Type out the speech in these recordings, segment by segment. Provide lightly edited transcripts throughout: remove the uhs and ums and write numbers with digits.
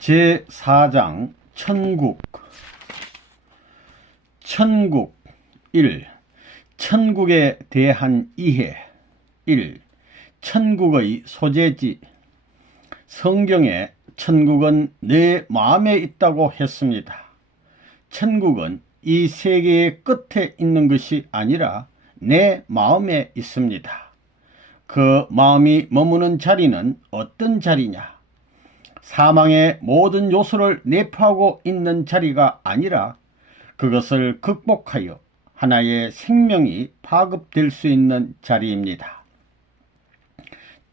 제4장 천국. 천국 1. 천국에 대한 이해. 1. 천국의 소재지. 성경에 천국은 내 마음에 있다고 했습니다. 천국은 이 세계의 끝에 있는 것이 아니라 내 마음에 있습니다. 그 마음이 머무는 자리는 어떤 자리냐? 사망의 모든 요소를 내포하고 있는 자리가 아니라 그것을 극복하여 하나의 생명이 파급될 수 있는 자리입니다.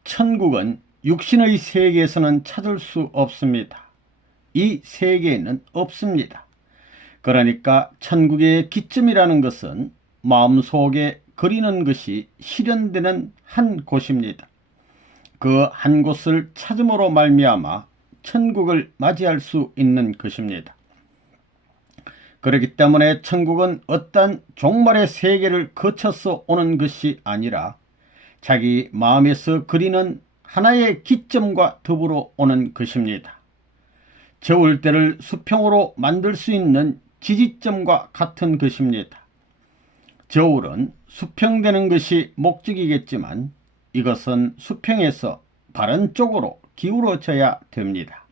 천국은 육신의 세계에서는 찾을 수 없습니다. 이 세계에는 없습니다. 그러니까 천국의 기점이라는 것은 마음속에 그리는 것이 실현되는 한 곳입니다. 그 한 곳을 찾음으로 말미암아 천국을 맞이할 수 있는 것입니다. 그렇기 때문에 천국은 어떤 종말의 세계를 거쳐서 오는 것이 아니라 자기 마음에서 그리는 하나의 기점과 더불어 오는 것입니다. 저울 때를 수평으로 만들 수 있는 지지점과 같은 것입니다. 저울은 수평되는 것이 목적이겠지만 이것은 수평에서 바른 쪽으로 기울어져야 됩니다.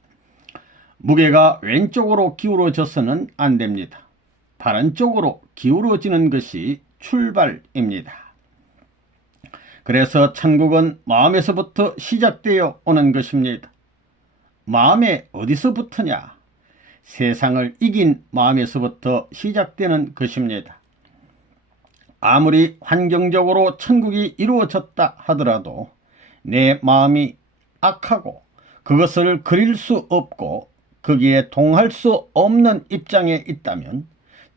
무게가 왼쪽으로 기울어져서는 안 됩니다. 바른 쪽으로 기울어지는 것이 출발입니다. 그래서 천국은 마음에서부터 시작되어 오는 것입니다. 마음에 어디서부터냐? 세상을 이긴 마음에서부터 시작되는 것입니다. 아무리 환경적으로 천국이 이루어졌다 하더라도 내 마음이 악하고 그것을 그릴 수 없고 거기에 동할 수 없는 입장에 있다면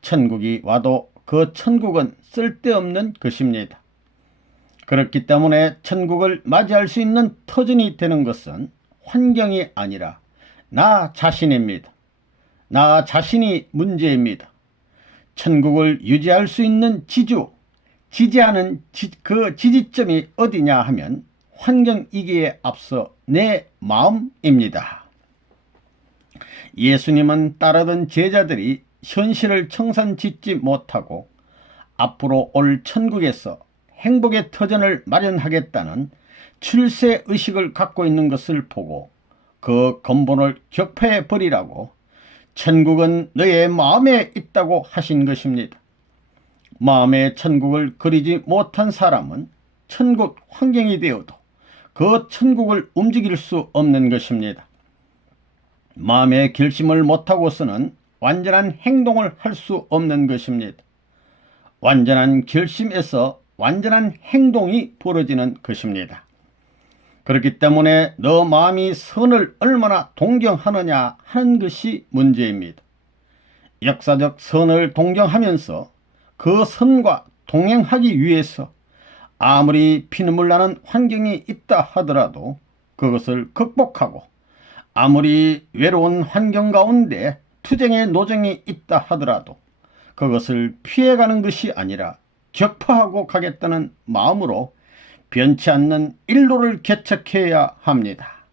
천국이 와도 그 천국은 쓸데없는 것입니다. 그렇기 때문에 천국을 맞이할 수 있는 터전이 되는 것은 환경이 아니라 나 자신입니다. 나 자신이 문제입니다. 천국을 유지할 수 있는 지주, 지지하는 그 지지점이 어디냐 하면 환경이기에 앞서 내 마음입니다. 예수님은 따르던 제자들이 현실을 청산짓지 못하고 앞으로 올 천국에서 행복의 터전을 마련하겠다는 출세의식을 갖고 있는 것을 보고 그 근본을 격파해 버리라고 천국은 너의 마음에 있다고 하신 것입니다. 마음에 천국을 그리지 못한 사람은 천국 환경이 되어도 그 천국을 움직일 수 없는 것입니다. 마음의 결심을 못하고서는 완전한 행동을 할 수 없는 것입니다. 완전한 결심에서 완전한 행동이 벌어지는 것입니다. 그렇기 때문에 너 마음이 선을 얼마나 동경하느냐 하는 것이 문제입니다. 역사적 선을 동경하면서 그 선과 동행하기 위해서 아무리 피눈물 나는 환경이 있다 하더라도 그것을 극복하고 아무리 외로운 환경 가운데 투쟁의 노정이 있다 하더라도 그것을 피해가는 것이 아니라 격파하고 가겠다는 마음으로 변치 않는 일로를 개척해야 합니다.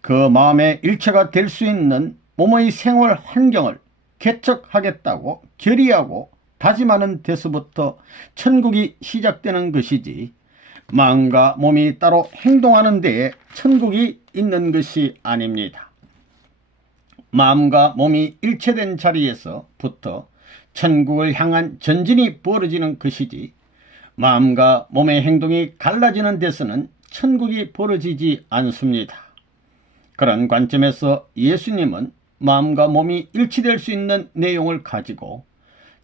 그 마음의 일체가 될 수 있는 몸의 생활 환경을 개척하겠다고 결의하고 다짐하는 데서부터 천국이 시작되는 것이지 마음과 몸이 따로 행동하는 데에 천국이 있는 것이 아닙니다. 마음과 몸이 일체된 자리에서부터 천국을 향한 전진이 벌어지는 것이지 마음과 몸의 행동이 갈라지는 데서는 천국이 벌어지지 않습니다. 그런 관점에서 예수님은 마음과 몸이 일치될 수 있는 내용을 가지고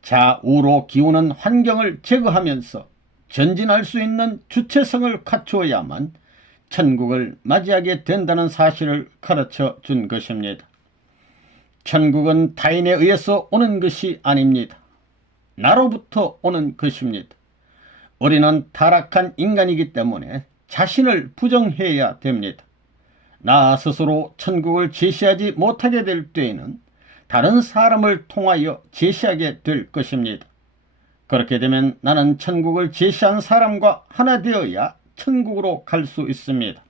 좌우로 기우는 환경을 제거하면서 전진할 수 있는 주체성을 갖추어야만 천국을 맞이하게 된다는 사실을 가르쳐 준 것입니다. 천국은 타인에 의해서 오는 것이 아닙니다. 나로부터 오는 것입니다. 우리는 타락한 인간이기 때문에 자신을 부정해야 됩니다. 나 스스로 천국을 제시하지 못하게 될 때에는 다른 사람을 통하여 제시하게 될 것입니다. 그렇게 되면 나는 천국을 제시한 사람과 하나 되어야 천국으로 갈 수 있습니다.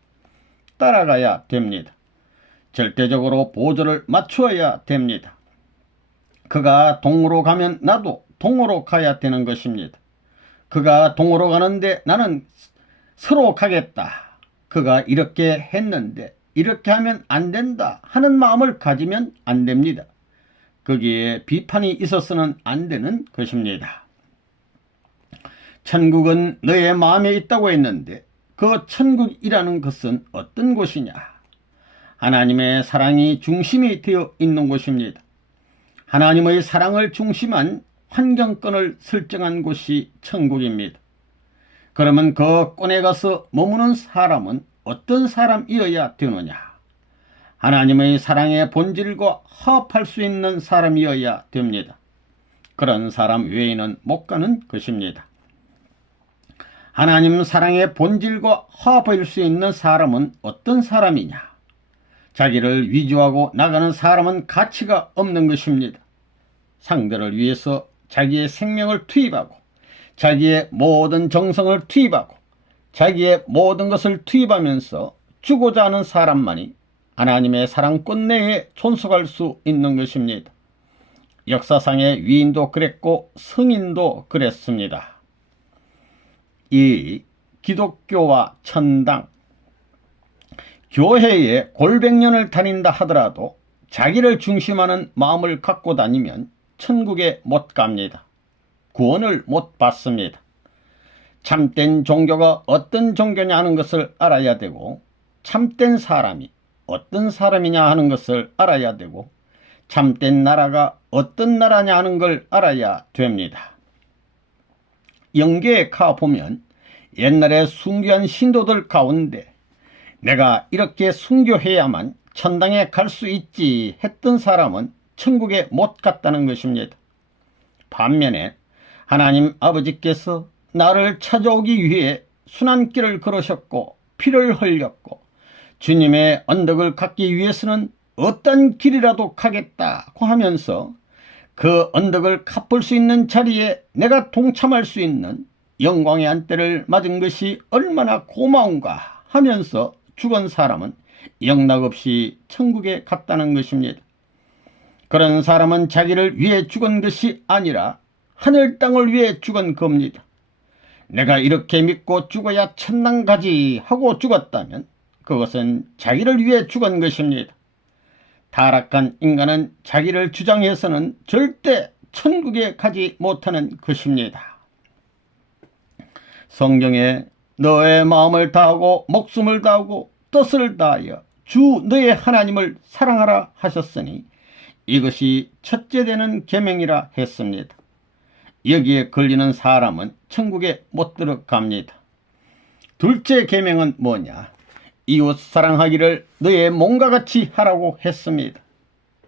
따라가야 됩니다. 절대적으로 보조를 맞추어야 됩니다. 그가 동으로 가면 나도 동으로 가야 되는 것입니다. 그가 동으로 가는데 나는 서로 가겠다. 그가 이렇게 했는데 이렇게 하면 안 된다 하는 마음을 가지면 안 됩니다. 거기에 비판이 있어서는 안 되는 것입니다. 천국은 너의 마음에 있다고 했는데 그 천국이라는 것은 어떤 곳이냐? 하나님의 사랑이 중심이 되어 있는 곳입니다. 하나님의 사랑을 중심한 환경권을 설정한 곳이 천국입니다. 그러면 그 권에 가서 머무는 사람은 어떤 사람이어야 되느냐? 하나님의 사랑의 본질과 화합할 수 있는 사람이어야 됩니다. 그런 사람 외에는 못 가는 것입니다. 하나님 사랑의 본질과 화합할 수 있는 사람은 어떤 사람이냐? 자기를 위조하고 나가는 사람은 가치가 없는 것입니다. 상대를 위해서 자기의 생명을 투입하고 자기의 모든 정성을 투입하고 자기의 모든 것을 투입하면서 주고자 하는 사람만이 하나님의 사랑권 내에 존속할 수 있는 것입니다. 역사상의 위인도 그랬고 성인도 그랬습니다. 이 기독교와 천당, 교회에 골백년을 다닌다 하더라도 자기를 중심하는 마음을 갖고 다니면 천국에 못 갑니다. 구원을 못 받습니다. 참된 종교가 어떤 종교냐 하는 것을 알아야 되고 참된 사람이 어떤 사람이냐 하는 것을 알아야 되고 참된 나라가 어떤 나라냐 하는 걸 알아야 됩니다. 영계에 가보면 옛날에 순교한 신도들 가운데 내가 이렇게 순교해야만 천당에 갈 수 있지 했던 사람은 천국에 못 갔다는 것입니다. 반면에 하나님 아버지께서 나를 찾아오기 위해 순환길을 걸으셨고 피를 흘렸고 주님의 언덕을 갖기 위해서는 어떤 길이라도 가겠다고 하면서 그 언덕을 갚을 수 있는 자리에 내가 동참할 수 있는 영광의 안대를 맞은 것이 얼마나 고마운가 하면서 죽은 사람은 영락없이 천국에 갔다는 것입니다. 그런 사람은 자기를 위해 죽은 것이 아니라 하늘 땅을 위해 죽은 겁니다. 내가 이렇게 믿고 죽어야 천당 가지 하고 죽었다면 그것은 자기를 위해 죽은 것입니다. 타락한 인간은 자기를 주장해서는 절대 천국에 가지 못하는 것입니다. 성경에 너의 마음을 다하고 목숨을 다하고 뜻을 다하여 주 너의 하나님을 사랑하라 하셨으니 이것이 첫째 되는 계명이라 했습니다. 여기에 걸리는 사람은 천국에 못 들어갑니다. 둘째 계명은 뭐냐? 이웃 사랑하기를 너의 몸과 같이 하라고 했습니다.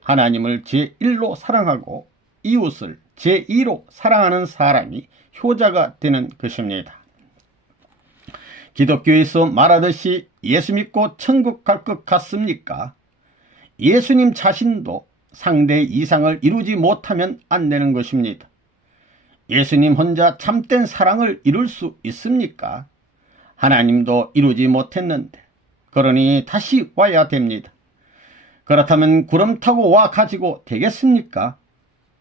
하나님을 제1로 사랑하고 이웃을 제2로 사랑하는 사람이 효자가 되는 것입니다. 기독교에서 말하듯이 예수 믿고 천국 갈 것 같습니까? 예수님 자신도 상대 이상을 이루지 못하면 안 되는 것입니다. 예수님 혼자 참된 사랑을 이룰 수 있습니까? 하나님도 이루지 못했는데 그러니 다시 와야 됩니다. 그렇다면 구름 타고 와 가지고 되겠습니까?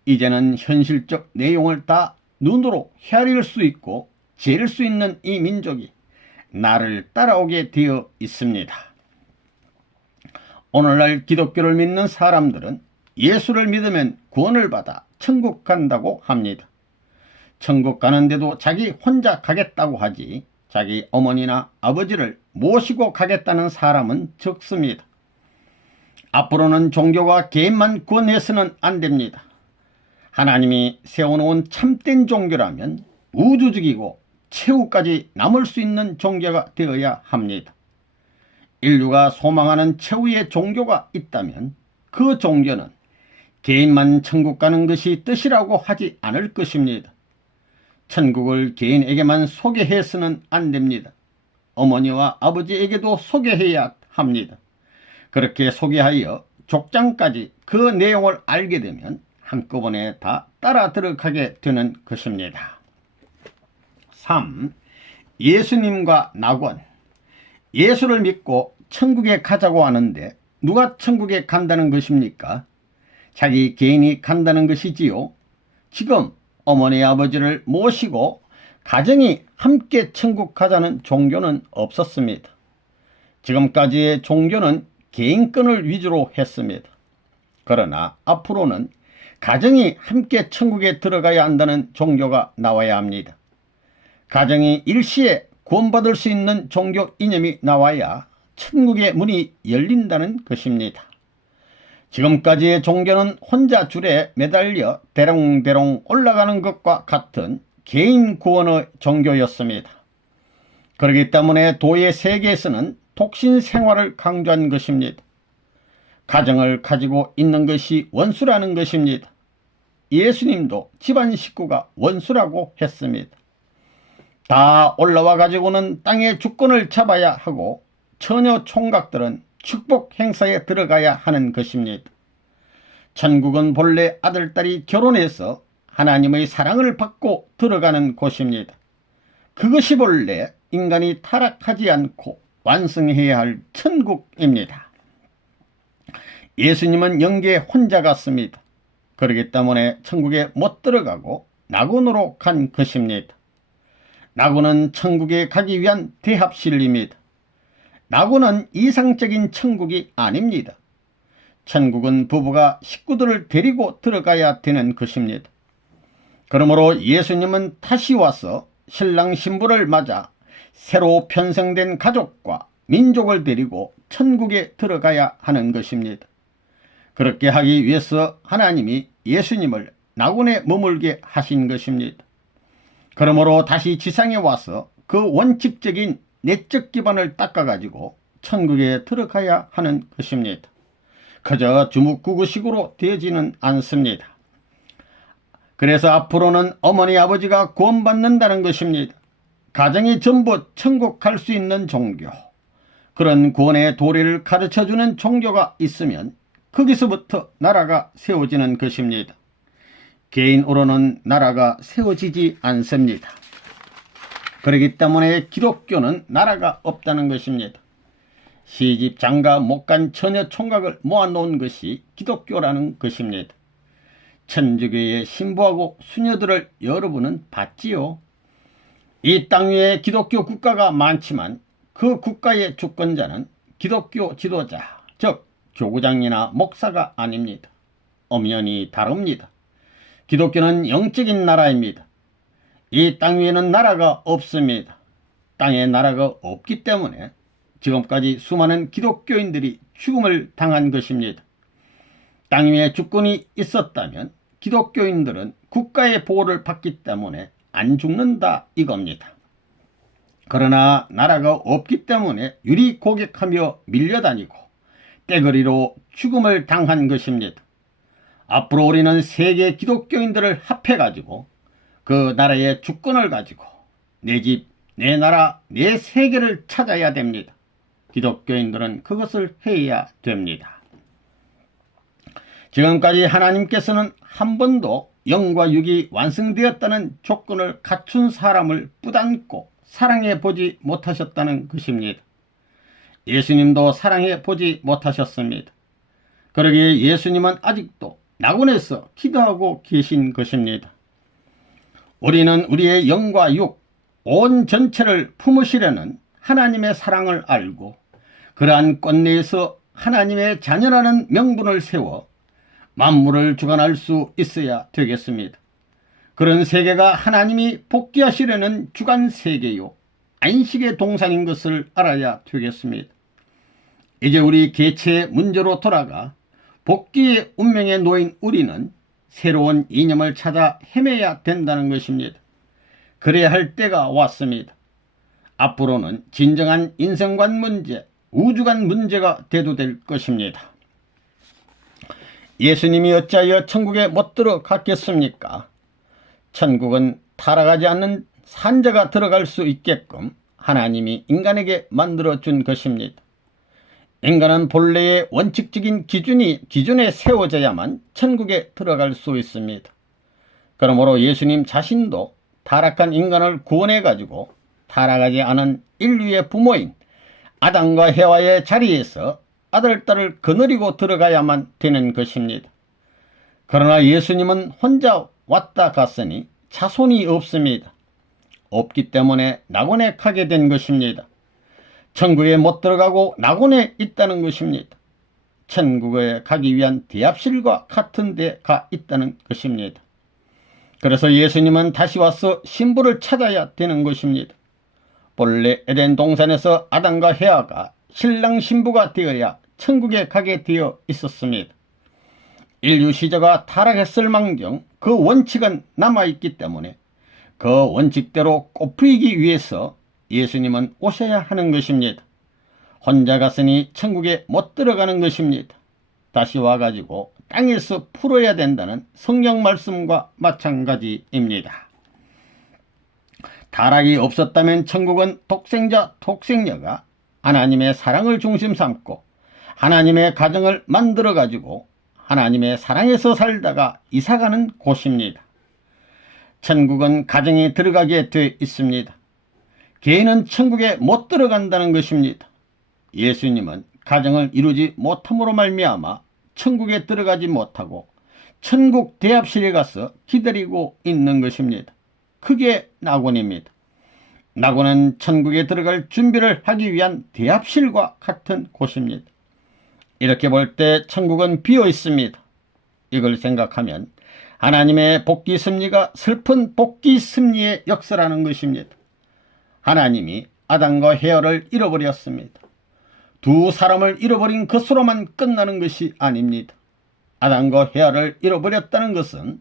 이제는 현실적 내용을 다 눈으로 헤아릴 수 있고 재릴 수 있는 이 민족이 나를 따라오게 되어 있습니다. 오늘날 기독교를 믿는 사람들은 예수를 믿으면 구원을 받아 천국 간다고 합니다. 천국 가는데도 자기 혼자 가겠다고 하지 자기 어머니나 아버지를 모시고 가겠다는 사람은 적습니다. 앞으로는 종교가 개인만 구원해서는 안 됩니다. 하나님이 세워놓은 참된 종교라면 우주적이고 최후까지 남을 수 있는 종교가 되어야 합니다. 인류가 소망하는 최후의 종교가 있다면 그 종교는 개인만 천국 가는 것이 뜻이라고 하지 않을 것입니다. 천국을 개인에게만 소개해서는 안 됩니다. 어머니와 아버지에게도 소개해야 합니다. 그렇게 소개하여 족장까지 그 내용을 알게 되면 한꺼번에 다 따라 들어가게 되는 것입니다. 3. 예수님과 낙원. 예수를 믿고 천국에 가자고 하는데 누가 천국에 간다는 것입니까? 자기 개인이 간다는 것이지요. 지금 어머니 아버지를 모시고 가정이 함께 천국 가자는 종교는 없었습니다. 지금까지의 종교는 개인권을 위주로 했습니다. 그러나 앞으로는 가정이 함께 천국에 들어가야 한다는 종교가 나와야 합니다. 가정이 일시에 구원받을 수 있는 종교 이념이 나와야 천국의 문이 열린다는 것입니다. 지금까지의 종교는 혼자 줄에 매달려 대롱대롱 올라가는 것과 같은 개인 구원의 종교였습니다. 그렇기 때문에 도의 세계에서는 독신 생활을 강조한 것입니다. 가정을 가지고 있는 것이 원수라는 것입니다. 예수님도 집안 식구가 원수라고 했습니다. 다 올라와 가지고는 땅의 주권을 잡아야 하고 처녀 총각들은 축복 행사에 들어가야 하는 것입니다. 천국은 본래 아들딸이 결혼해서 하나님의 사랑을 받고 들어가는 곳입니다. 그것이 본래 인간이 타락하지 않고 완성해야 할 천국입니다. 예수님은 영계에 혼자 갔습니다. 그렇기 때문에 천국에 못 들어가고 낙원으로 간 것입니다. 낙원은 천국에 가기 위한 대합실입니다. 낙원은 이상적인 천국이 아닙니다. 천국은 부부가 식구들을 데리고 들어가야 되는 것입니다. 그러므로 예수님은 다시 와서 신랑 신부를 맞아 새로 편성된 가족과 민족을 데리고 천국에 들어가야 하는 것입니다. 그렇게 하기 위해서 하나님이 예수님을 낙원에 머물게 하신 것입니다. 그러므로 다시 지상에 와서 그 원칙적인 내적 기반을 닦아가지고 천국에 들어가야 하는 것입니다. 그저 주묵구구식으로 되지는 않습니다. 그래서 앞으로는 어머니 아버지가 구원받는다는 것입니다. 가정이 전부 천국 갈 수 있는 종교, 그런 구원의 도리를 가르쳐주는 종교가 있으면 거기서부터 나라가 세워지는 것입니다. 개인으로는 나라가 세워지지 않습니다. 그렇기 때문에 기독교는 나라가 없다는 것입니다. 시집 장가 못 간 처녀 총각을 모아놓은 것이 기독교라는 것입니다. 천주교의 신부하고 수녀들을 여러분은 봤지요. 이 땅 위에 기독교 국가가 많지만 그 국가의 주권자는 기독교 지도자, 즉 교구장이나 목사가 아닙니다. 엄연히 다릅니다. 기독교는 영적인 나라입니다. 이 땅 위에는 나라가 없습니다. 땅에 나라가 없기 때문에 지금까지 수많은 기독교인들이 죽음을 당한 것입니다. 땅 위에 주권이 있었다면 기독교인들은 국가의 보호를 받기 때문에 안 죽는다 이겁니다. 그러나 나라가 없기 때문에 유리고객하며 밀려다니고 떼거리로 죽음을 당한 것입니다. 앞으로 우리는 세계 기독교인들을 합해가지고 그 나라의 주권을 가지고 내 집, 내 나라, 내 세계를 찾아야 됩니다. 기독교인들은 그것을 해야 됩니다. 지금까지 하나님께서는 한 번도 영과 육이 완성되었다는 조건을 갖춘 사람을 뿌단고 사랑해 보지 못하셨다는 것입니다. 예수님도 사랑해 보지 못하셨습니다. 그러기에 예수님은 아직도 낙원에서 기도하고 계신 것입니다. 우리는 우리의 영과 육, 온 전체를 품으시려는 하나님의 사랑을 알고 그러한 꽃내에서 하나님의 자녀라는 명분을 세워 만물을 주관할 수 있어야 되겠습니다. 그런 세계가 하나님이 복귀하시려는 주관 세계요, 안식의 동산인 것을 알아야 되겠습니다. 이제 우리 개체의 문제로 돌아가 복귀의 운명에 놓인 우리는 새로운 이념을 찾아 헤매야 된다는 것입니다. 그래야 할 때가 왔습니다. 앞으로는 진정한 인생관 문제, 우주관 문제가 대두될 것입니다. 예수님이 어찌하여 천국에 못 들어갔겠습니까? 천국은 타락하지 않는 산자가 들어갈 수 있게끔 하나님이 인간에게 만들어준 것입니다. 인간은 본래의 원칙적인 기준에 세워져야만 천국에 들어갈 수 있습니다. 그러므로 예수님 자신도 타락한 인간을 구원해가지고 타락하지 않은 인류의 부모인 아담과 해와의 자리에서 아들, 딸을 거느리고 들어가야만 되는 것입니다. 그러나 예수님은 혼자 왔다 갔으니 자손이 없습니다. 없기 때문에 낙원에 가게 된 것입니다. 천국에 못 들어가고 낙원에 있다는 것입니다. 천국에 가기 위한 대합실과 같은 데 가 있다는 것입니다. 그래서 예수님은 다시 와서 신부를 찾아야 되는 것입니다. 본래 에덴 동산에서 아담과 헤아가 신랑 신부가 되어야 천국에 가게 되어 있었습니다. 인류 시대가 타락했을 망정 그 원칙은 남아있기 때문에 그 원칙대로 꽃피우기 위해서 예수님은 오셔야 하는 것입니다. 혼자 갔으니 천국에 못 들어가는 것입니다. 다시 와가지고 땅에서 풀어야 된다는 성경 말씀과 마찬가지입니다. 타락이 없었다면 천국은 독생자 독생녀가 하나님의 사랑을 중심 삼고 하나님의 가정을 만들어 가지고 하나님의 사랑에서 살다가 이사가는 곳입니다. 천국은 가정에 들어가게 되어 있습니다. 개인은 천국에 못 들어간다는 것입니다. 예수님은 가정을 이루지 못함으로 말미암아 천국에 들어가지 못하고 천국 대합실에 가서 기다리고 있는 것입니다. 그게 낙원입니다. 낙원은 천국에 들어갈 준비를 하기 위한 대합실과 같은 곳입니다. 이렇게 볼 때 천국은 비어 있습니다. 이걸 생각하면 하나님의 복귀 섭리가 슬픈 복귀 섭리의 역사라는 것입니다. 하나님이 아담과 헤아를 잃어버렸습니다. 두 사람을 잃어버린 것으로만 끝나는 것이 아닙니다. 아담과 헤아를 잃어버렸다는 것은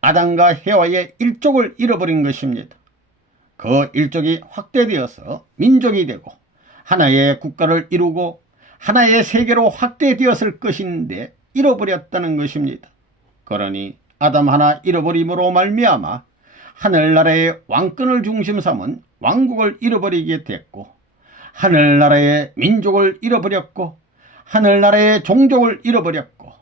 아담과 헤아의 일족을 잃어버린 것입니다. 그 일족이 확대되어서 민족이 되고 하나의 국가를 이루고 하나의 세계로 확대되었을 것인데 잃어버렸다는 것입니다. 그러니 아담 하나 잃어버림으로 말미암아 하늘나라의 왕권을 중심 삼은 왕국을 잃어버리게 됐고 하늘나라의 민족을 잃어버렸고 하늘나라의 종족을 잃어버렸고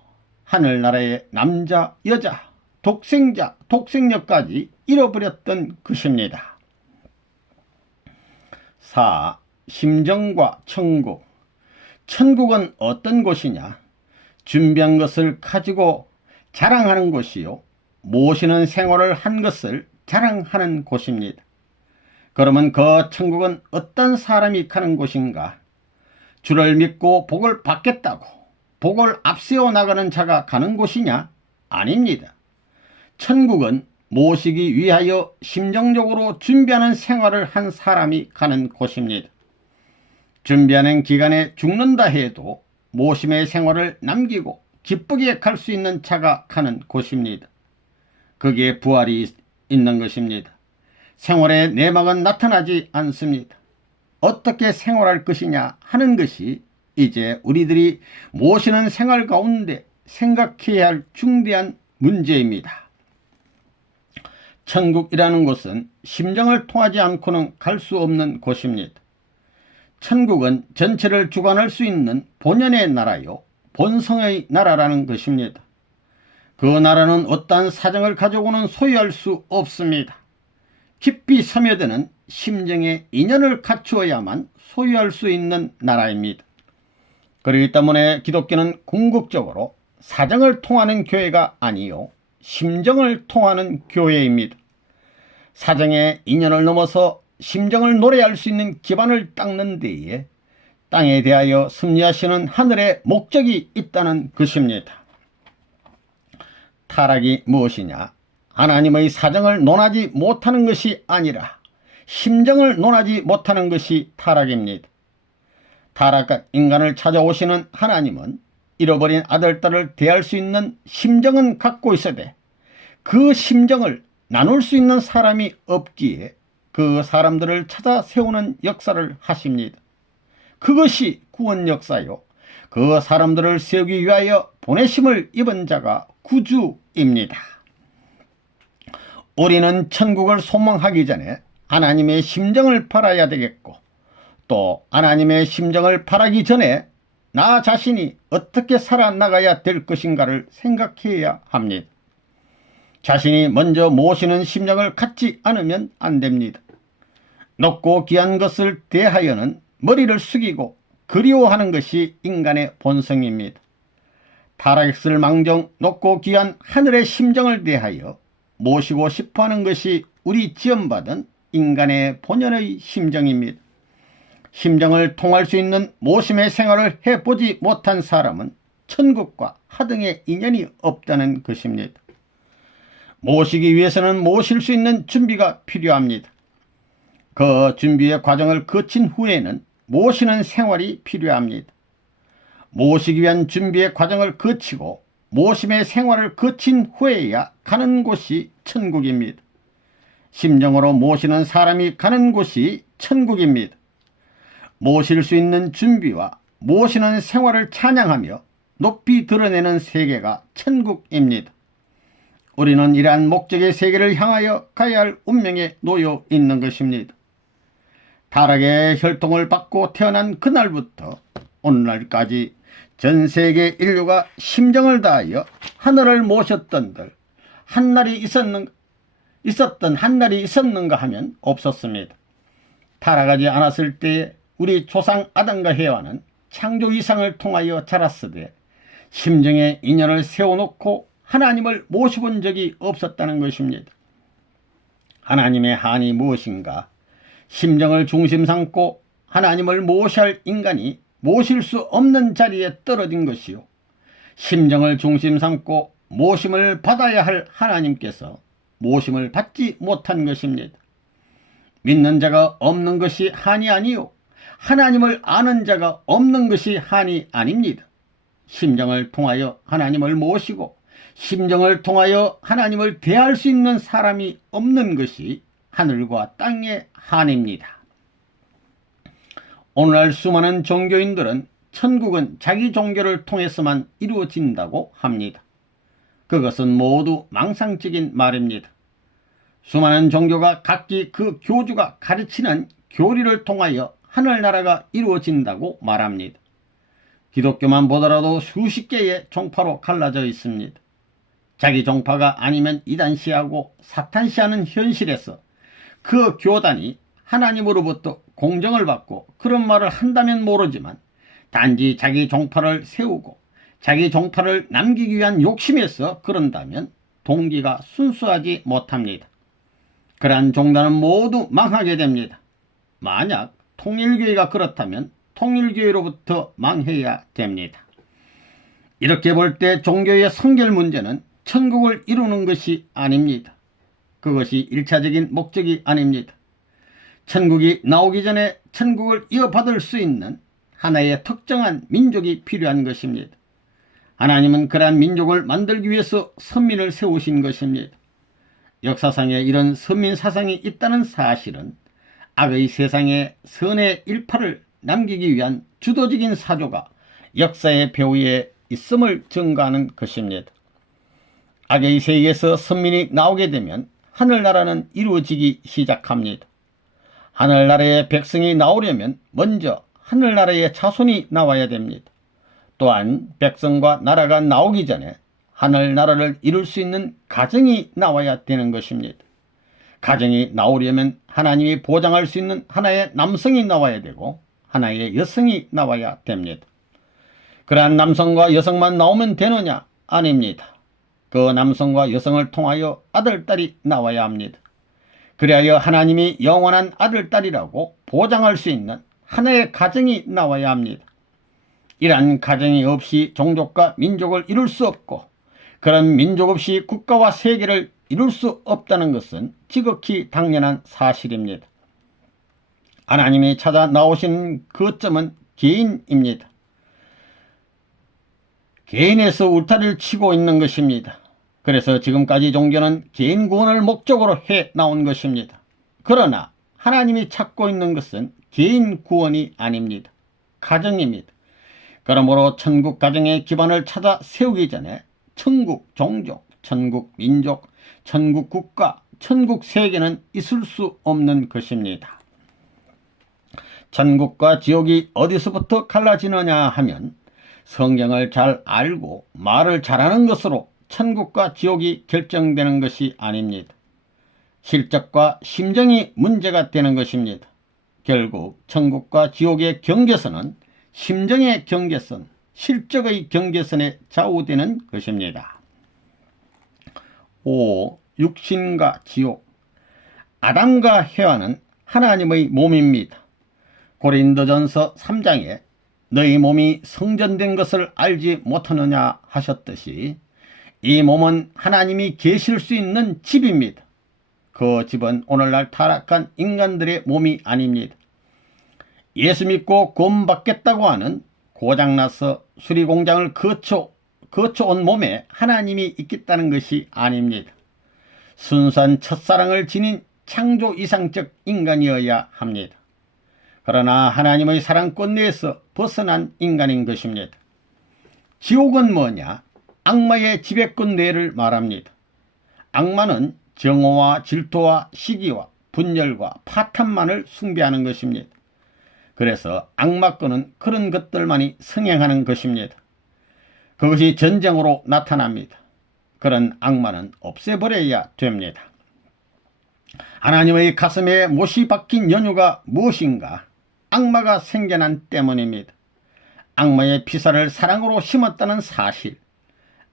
하늘나라의 남자, 여자, 독생자, 독생녀까지 잃어버렸던 것입니다. 4. 심정과 천국. 천국은 어떤 곳이냐? 준비한 것을 가지고 자랑하는 곳이요 모시는 생활을 한 것을 자랑하는 곳입니다. 그러면 그 천국은 어떤 사람이 가는 곳인가? 주를 믿고 복을 받겠다고 복을 앞세워 나가는 자가 가는 곳이냐? 아닙니다. 천국은 모시기 위하여 심정적으로 준비하는 생활을 한 사람이 가는 곳입니다. 준비하는 기간에 죽는다 해도 모심의 생활을 남기고 기쁘게 갈 수 있는 자가 가는 곳입니다. 거기에 부활이 있는 것입니다. 생활의 내막은 나타나지 않습니다. 어떻게 생활할 것이냐 하는 것이 이제 우리들이 모시는 생활 가운데 생각해야 할 중대한 문제입니다. 천국이라는 곳은 심정을 통하지 않고는 갈 수 없는 곳입니다. 천국은 전체를 주관할 수 있는 본연의 나라요 본성의 나라라는 것입니다. 그 나라는 어떠한 사정을 가져오는 소유할 수 없습니다. 깊이 스며드는 심정의 인연을 갖추어야만 소유할 수 있는 나라입니다. 그렇기 때문에 기독교는 궁극적으로 사정을 통하는 교회가 아니요 심정을 통하는 교회입니다. 사정의 인연을 넘어서 심정을 노래할 수 있는 기반을 닦는 데에 땅에 대하여 섭리하시는 하늘의 목적이 있다는 것입니다. 타락이 무엇이냐? 하나님의 사정을 논하지 못하는 것이 아니라 심정을 논하지 못하는 것이 타락입니다. 타락한 인간을 찾아오시는 하나님은 잃어버린 아들, 딸을 대할 수 있는 심정은 갖고 있어되 그 심정을 나눌 수 있는 사람이 없기에 그 사람들을 찾아 세우는 역사를 하십니다. 그것이 구원 역사요. 그 사람들을 세우기 위하여 보내심을 입은 자가 구주입니다. 우리는 천국을 소망하기 전에 하나님의 심정을 바라야 되겠고 또 하나님의 심정을 바라기 전에 나 자신이 어떻게 살아나가야 될 것인가를 생각해야 합니다. 자신이 먼저 모시는 심정을 갖지 않으면 안 됩니다. 높고 귀한 것을 대하여는 머리를 숙이고 그리워하는 것이 인간의 본성입니다. 타락했을 망정 높고 귀한 하늘의 심정을 대하여 모시고 싶어하는 것이 우리 지원받은 인간의 본연의 심정입니다. 심정을 통할 수 있는 모심의 생활을 해보지 못한 사람은 천국과 하등의 인연이 없다는 것입니다. 모시기 위해서는 모실 수 있는 준비가 필요합니다. 그 준비의 과정을 거친 후에는 모시는 생활이 필요합니다. 모시기 위한 준비의 과정을 거치고 모심의 생활을 거친 후에야 가는 곳이 천국입니다. 심정으로 모시는 사람이 가는 곳이 천국입니다. 모실 수 있는 준비와 모시는 생활을 찬양하며 높이 드러내는 세계가 천국입니다. 우리는 이러한 목적의 세계를 향하여 가야 할 운명에 놓여 있는 것입니다. 타락의 혈통을 받고 태어난 그날부터 오늘날까지 전 세계 인류가 심정을 다하여 하늘을 모셨던들 있었던 한날이 있었는가 하면 없었습니다. 타락하지 않았을 때에 우리 조상 아담과 해와는 창조 이상을 통하여 자랐으되 심정의 인연을 세워놓고 하나님을 모셔본 적이 없었다는 것입니다. 하나님의 한이 무엇인가? 심정을 중심 삼고 하나님을 모셔야 할 인간이 모실 수 없는 자리에 떨어진 것이요, 심정을 중심 삼고 모심을 받아야 할 하나님께서 모심을 받지 못한 것입니다. 믿는 자가 없는 것이 한이 아니요, 하나님을 아는 자가 없는 것이 한이 아닙니다. 심정을 통하여 하나님을 모시고 심정을 통하여 하나님을 대할 수 있는 사람이 없는 것이 하늘과 땅의 한입니다. 오늘날 수많은 종교인들은 천국은 자기 종교를 통해서만 이루어진다고 합니다. 그것은 모두 망상적인 말입니다. 수많은 종교가 각기 그 교주가 가르치는 교리를 통하여 하늘나라가 이루어진다고 말합니다. 기독교만 보더라도 수십 개의 종파로 갈라져 있습니다. 자기 종파가 아니면 이단시하고 사탄시하는 현실에서 그 교단이 하나님으로부터 공정을 받고 그런 말을 한다면 모르지만 단지 자기 종파를 세우고 자기 종파를 남기기 위한 욕심에서 그런다면 동기가 순수하지 못합니다. 그러한 종단은 모두 망하게 됩니다. 만약 통일교회가 그렇다면 통일교회로부터 망해야 됩니다. 이렇게 볼 때 종교의 성결 문제는 천국을 이루는 것이 아닙니다. 그것이 1차적인 목적이 아닙니다. 천국이 나오기 전에 천국을 이어받을 수 있는 하나의 특정한 민족이 필요한 것입니다. 하나님은 그러한 민족을 만들기 위해서 선민을 세우신 것입니다. 역사상에 이런 선민 사상이 있다는 사실은 악의 세상에 선의 일파를 남기기 위한 주도적인 사조가 역사의 배후에 있음을 증거하는 것입니다. 악의 세계에서 선민이 나오게 되면 하늘나라는 이루어지기 시작합니다. 하늘나라의 백성이 나오려면 먼저 하늘나라의 자손이 나와야 됩니다. 또한 백성과 나라가 나오기 전에 하늘나라를 이룰 수 있는 가정이 나와야 되는 것입니다. 가정이 나오려면 하나님이 보장할 수 있는 하나의 남성이 나와야 되고 하나의 여성이 나와야 됩니다. 그러한 남성과 여성만 나오면 되느냐? 아닙니다. 그 남성과 여성을 통하여 아들, 딸이 나와야 합니다. 그리하여 하나님이 영원한 아들, 딸이라고 보장할 수 있는 하나의 가정이 나와야 합니다. 이러한 가정이 없이 종족과 민족을 이룰 수 없고 그런 민족 없이 국가와 세계를 이룰 수 없다는 것은 지극히 당연한 사실입니다. 하나님이 찾아 나오신 거점은 개인입니다. 개인에서 울타리를 치고 있는 것입니다. 그래서 지금까지 종교는 개인 구원을 목적으로 해 나온 것입니다. 그러나 하나님이 찾고 있는 것은 개인 구원이 아닙니다. 가정입니다. 그러므로 천국 가정의 기반을 찾아 세우기 전에 천국 종족, 천국 민족, 천국 국가, 천국 세계는 있을 수 없는 것입니다. 천국과 지옥이 어디서부터 갈라지느냐 하면 성경을 잘 알고 말을 잘하는 것으로 천국과 지옥이 결정되는 것이 아닙니다. 실적과 심정이 문제가 되는 것입니다. 결국 천국과 지옥의 경계선은 심정의 경계선, 실적의 경계선에 좌우되는 것입니다. 5. 육신과 지옥. 아담과 해와는 하나님의 몸입니다. 고린도전서 3장에 너희 몸이 성전된 것을 알지 못하느냐 하셨듯이 이 몸은 하나님이 계실 수 있는 집입니다. 그 집은 오늘날 타락한 인간들의 몸이 아닙니다. 예수 믿고 구원받겠다고 하는 고장나서 수리공장을 거쳐온 몸에 하나님이 있겠다는 것이 아닙니다. 순수한 첫사랑을 지닌 창조 이상적 인간이어야 합니다. 그러나 하나님의 사랑권 내에서 벗어난 인간인 것입니다. 지옥은 뭐냐? 악마의 지배권 내를 말합니다. 악마는 정오와 질투와 시기와 분열과 파탄만을 숭배하는 것입니다. 그래서 악마권은 그런 것들만이 성행하는 것입니다. 그것이 전쟁으로 나타납니다. 그런 악마는 없애버려야 됩니다. 하나님의 가슴에 못이 박힌 연유가 무엇인가? 악마가 생겨난 때문입니다. 악마의 피살을 사랑으로 심었다는 사실,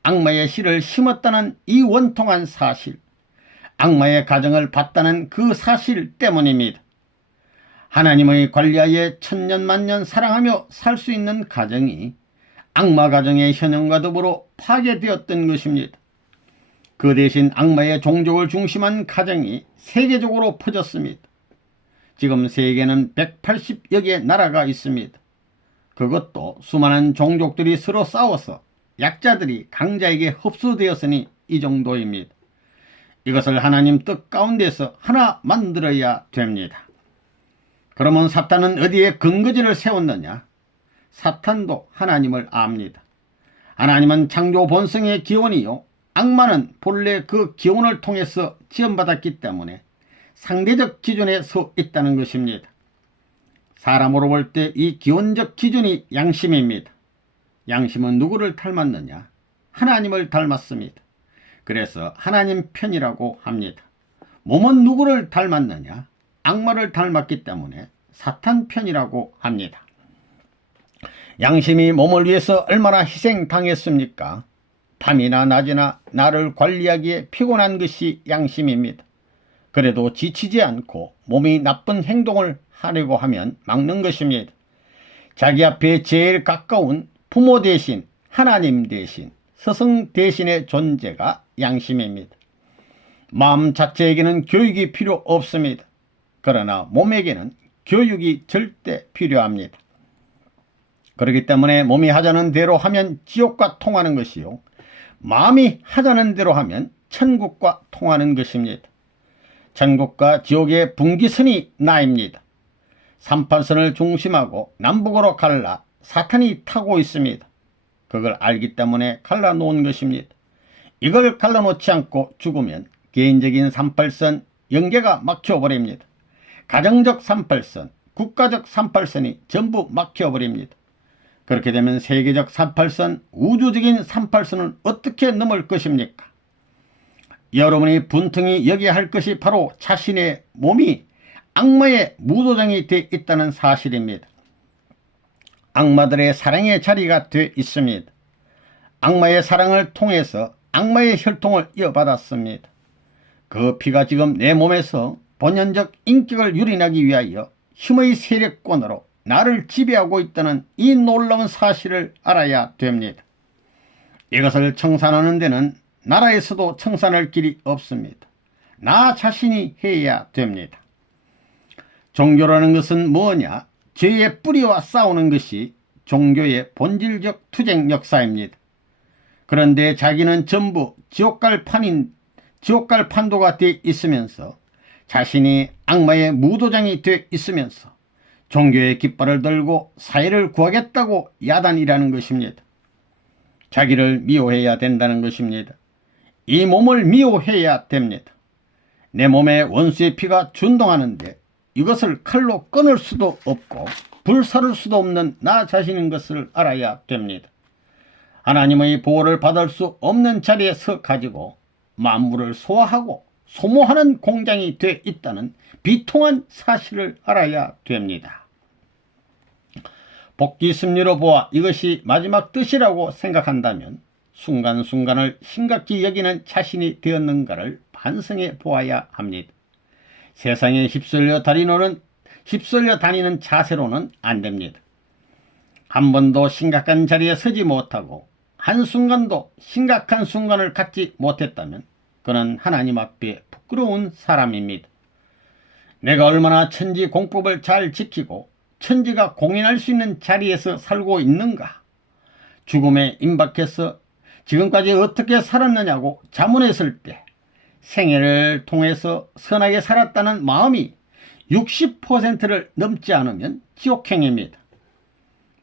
악마의 씨를 심었다는 이 원통한 사실, 악마의 가정을 봤다는 그 사실 때문입니다. 하나님의 관리하에 천년만년 사랑하며 살 수 있는 가정이 악마 가정의 현현과 더불어 파괴되었던 것입니다. 그 대신 악마의 종족을 중심한 가정이 세계적으로 퍼졌습니다. 지금 세계는 180여 개 나라가 있습니다. 그것도 수많은 종족들이 서로 싸워서 약자들이 강자에게 흡수되었으니 이 정도입니다. 이것을 하나님 뜻 가운데서 하나 만들어야 됩니다. 그러면 사탄은 어디에 근거지를 세웠느냐? 사탄도 하나님을 압니다. 하나님은 창조 본성의 기원이요, 악마는 본래 그 기원을 통해서 지원받았기 때문에 상대적 기준에 서 있다는 것입니다. 사람으로 볼 때 이 기원적 기준이 양심입니다. 양심은 누구를 닮았느냐? 하나님을 닮았습니다. 그래서 하나님 편이라고 합니다. 몸은 누구를 닮았느냐? 악마를 닮았기 때문에 사탄 편이라고 합니다. 양심이 몸을 위해서 얼마나 희생당했습니까? 밤이나 낮이나 나를 관리하기에 피곤한 것이 양심입니다. 그래도 지치지 않고 몸이 나쁜 행동을 하려고 하면 막는 것입니다. 자기 앞에 제일 가까운 부모 대신, 하나님 대신, 스승 대신의 존재가 양심입니다. 마음 자체에게는 교육이 필요 없습니다. 그러나 몸에게는 교육이 절대 필요합니다. 그렇기 때문에 몸이 하자는 대로 하면 지옥과 통하는 것이요, 마음이 하자는 대로 하면 천국과 통하는 것입니다. 천국과 지옥의 분기선이 나입니다. 38선을 중심하고 남북으로 갈라 사탄이 타고 있습니다. 그걸 알기 때문에 갈라놓은 것입니다. 이걸 갈라놓지 않고 죽으면 개인적인 38선 연계가 막혀버립니다. 가정적 38선, 국가적 38선이 전부 막혀버립니다. 그렇게 되면 세계적 38선, 우주적인 38선은 어떻게 넘을 것입니까? 여러분이 분명히 여겨야 할 것이 바로 자신의 몸이 악마의 무도장이 되어 있다는 사실입니다. 악마들의 사랑의 자리가 되어 있습니다. 악마의 사랑을 통해서 악마의 혈통을 이어받았습니다. 그 피가 지금 내 몸에서 본연적 인격을 유린하기 위하여 힘의 세력권으로 나를 지배하고 있다는 이 놀라운 사실을 알아야 됩니다. 이것을 청산하는 데는 나라에서도 청산할 길이 없습니다. 나 자신이 해야 됩니다. 종교라는 것은 뭐냐? 죄의 뿌리와 싸우는 것이 종교의 본질적 투쟁 역사입니다. 그런데 자기는 전부 지옥갈 판도가 되어 있으면서 자신이 악마의 무도장이 되어 있으면서 종교의 깃발을 들고 사회를 구하겠다고 야단이라는 것입니다. 자기를 미워해야 된다는 것입니다. 이 몸을 미워해야 됩니다. 내 몸에 원수의 피가 준동하는데 이것을 칼로 끊을 수도 없고 불사를 수도 없는 나 자신인 것을 알아야 됩니다. 하나님의 보호를 받을 수 없는 자리에 서 가지고 만물을 소화하고 소모하는 공장이 되어 있다는 비통한 사실을 알아야 됩니다. 복귀 심리로 보아 이것이 마지막 뜻이라고 생각한다면 순간순간을 심각히 여기는 자신이 되었는가를 반성해 보아야 합니다. 세상에 휩쓸려 다니는 자세로는 안 됩니다. 한 번도 심각한 자리에 서지 못하고 한순간도 심각한 순간을 갖지 못했다면 그는 하나님 앞에 부끄러운 사람입니다. 내가 얼마나 천지 공법을 잘 지키고 천지가 공인할 수 있는 자리에서 살고 있는가? 죽음에 임박해서 지금까지 어떻게 살았느냐고 자문했을 때 생애를 통해서 선하게 살았다는 마음이 60%를 넘지 않으면 지옥행입니다.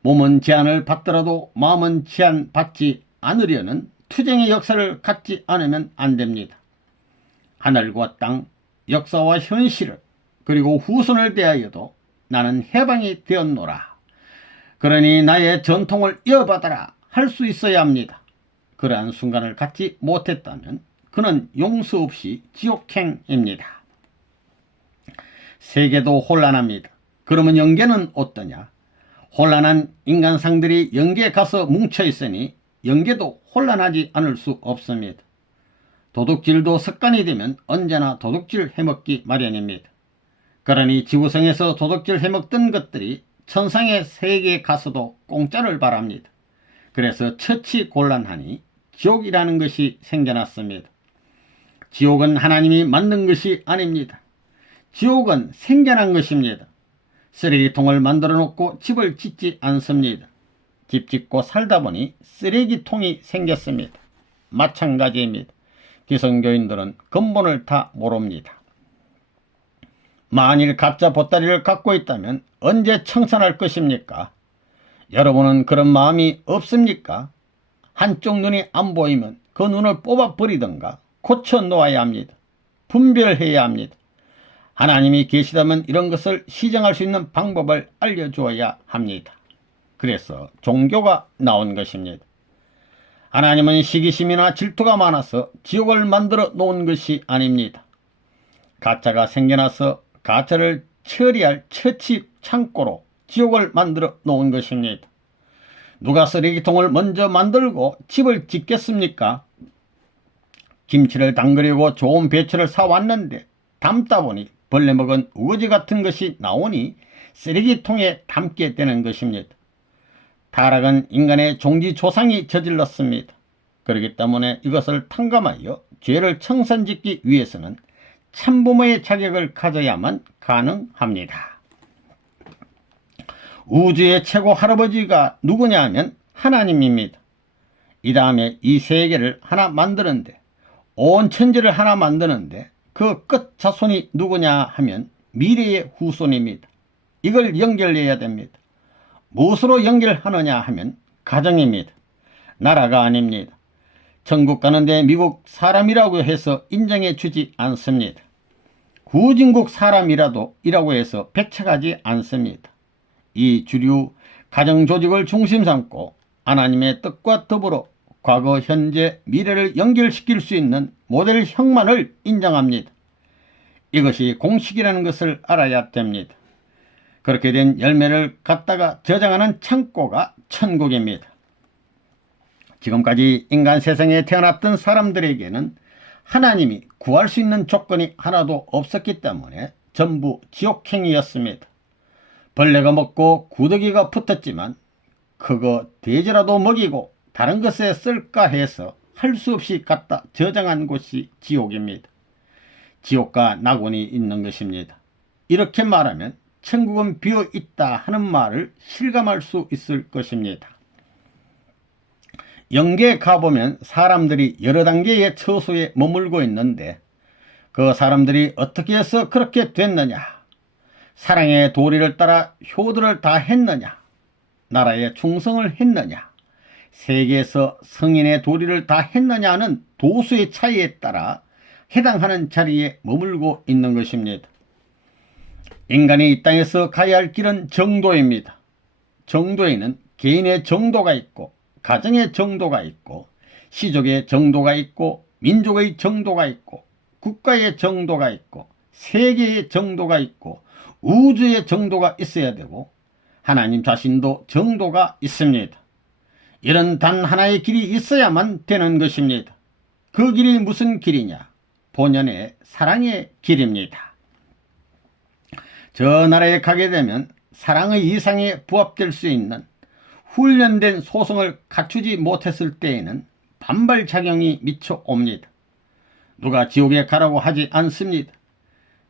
몸은 제한을 받더라도 마음은 제한받지 않으려는 투쟁의 역사를 갖지 않으면 안 됩니다. 하늘과 땅, 역사와 현실을 그리고 후손을 대하여도 나는 해방이 되었노라. 그러니 나의 전통을 이어받아라 할 수 있어야 합니다. 그러한 순간을 갖지 못했다면 그는 용서 없이 지옥행입니다. 세계도 혼란합니다. 그러면 영계는 어떠냐? 혼란한 인간상들이 영계에 가서 뭉쳐있으니 영계도 혼란하지 않을 수 없습니다. 도둑질도 습관이 되면 언제나 도둑질 해먹기 마련입니다. 그러니 지구성에서 도둑질 해먹던 것들이 천상의 세계에 가서도 공짜를 바랍니다. 그래서 처치곤란하니 지옥이라는 것이 생겨났습니다. 지옥은 하나님이 만든 것이 아닙니다. 지옥은 생겨난 것입니다. 쓰레기통을 만들어 놓고 집을 짓지 않습니다. 집 짓고 살다 보니 쓰레기통이 생겼습니다. 마찬가지입니다. 기성교인들은 근본을 다 모릅니다. 만일 가짜 보따리를 갖고 있다면 언제 청산할 것입니까? 여러분은 그런 마음이 없습니까? 한쪽 눈이 안 보이면 그 눈을 뽑아버리던가 고쳐 놓아야 합니다. 분별해야 합니다. 하나님이 계시다면 이런 것을 시정할 수 있는 방법을 알려주어야 합니다. 그래서 종교가 나온 것입니다. 하나님은 시기심이나 질투가 많아서 지옥을 만들어 놓은 것이 아닙니다. 가짜가 생겨나서 가짜를 처리할 처치 창고로 지옥을 만들어 놓은 것입니다. 누가 쓰레기통을 먼저 만들고 집을 짓겠습니까? 김치를 담그려고 좋은 배추를 사왔는데 담다 보니 벌레 먹은 우거지 같은 것이 나오니 쓰레기통에 담게 되는 것입니다. 타락은 인간의 종지 조상이 저질렀습니다. 그렇기 때문에 이것을 탕감하여 죄를 청산짓기 위해서는 참부모의 자격을 가져야만 가능합니다. 우주의 최고 할아버지가 누구냐 하면 하나님입니다. 이 다음에 이 세계를 하나 만드는데 온 천지를 하나 만드는데 그 끝 자손이 누구냐 하면 미래의 후손입니다. 이걸 연결해야 됩니다. 무엇으로 연결하느냐 하면 가정입니다. 나라가 아닙니다. 천국 가는데 미국 사람이라고 해서 인정해 주지 않습니다. 후진국 사람이라고 해서 배척하지 않습니다. 이 주류 가정조직을 중심 삼고 하나님의 뜻과 더불어 과거, 현재, 미래를 연결시킬 수 있는 모델 형만을 인정합니다. 이것이 공식이라는 것을 알아야 됩니다. 그렇게 된 열매를 갖다가 저장하는 창고가 천국입니다. 지금까지 인간 세상에 태어났던 사람들에게는 하나님이 구할 수 있는 조건이 하나도 없었기 때문에 전부 지옥행이었습니다. 벌레가 먹고 구더기가 붙었지만 그거 돼지라도 먹이고 다른 것에 쓸까 해서 할 수 없이 갖다 저장한 곳이 지옥입니다. 지옥과 낙원이 있는 것입니다. 이렇게 말하면 천국은 비어있다 하는 말을 실감할 수 있을 것입니다. 영계에 가보면 사람들이 여러 단계의 처소에 머물고 있는데 그 사람들이 어떻게 해서 그렇게 됐느냐? 사랑의 도리를 따라 효도를 다 했느냐? 나라에 충성을 했느냐? 세계에서 성인의 도리를 다 했느냐는 도수의 차이에 따라 해당하는 자리에 머물고 있는 것입니다. 인간이 이 땅에서 가야 할 길은 정도입니다. 정도에는 개인의 정도가 있고 가정의 정도가 있고 시족의 정도가 있고 민족의 정도가 있고 국가의 정도가 있고 세계의 정도가 있고 우주의 정도가 있어야 되고 하나님 자신도 정도가 있습니다. 이런 단 하나의 길이 있어야만 되는 것입니다. 그 길이 무슨 길이냐? 본연의 사랑의 길입니다. 저 나라에 가게 되면 사랑의 이상에 부합될 수 있는 훈련된 소성을 갖추지 못했을 때에는 반발작용이 미쳐 옵니다. 누가 지옥에 가라고 하지 않습니다.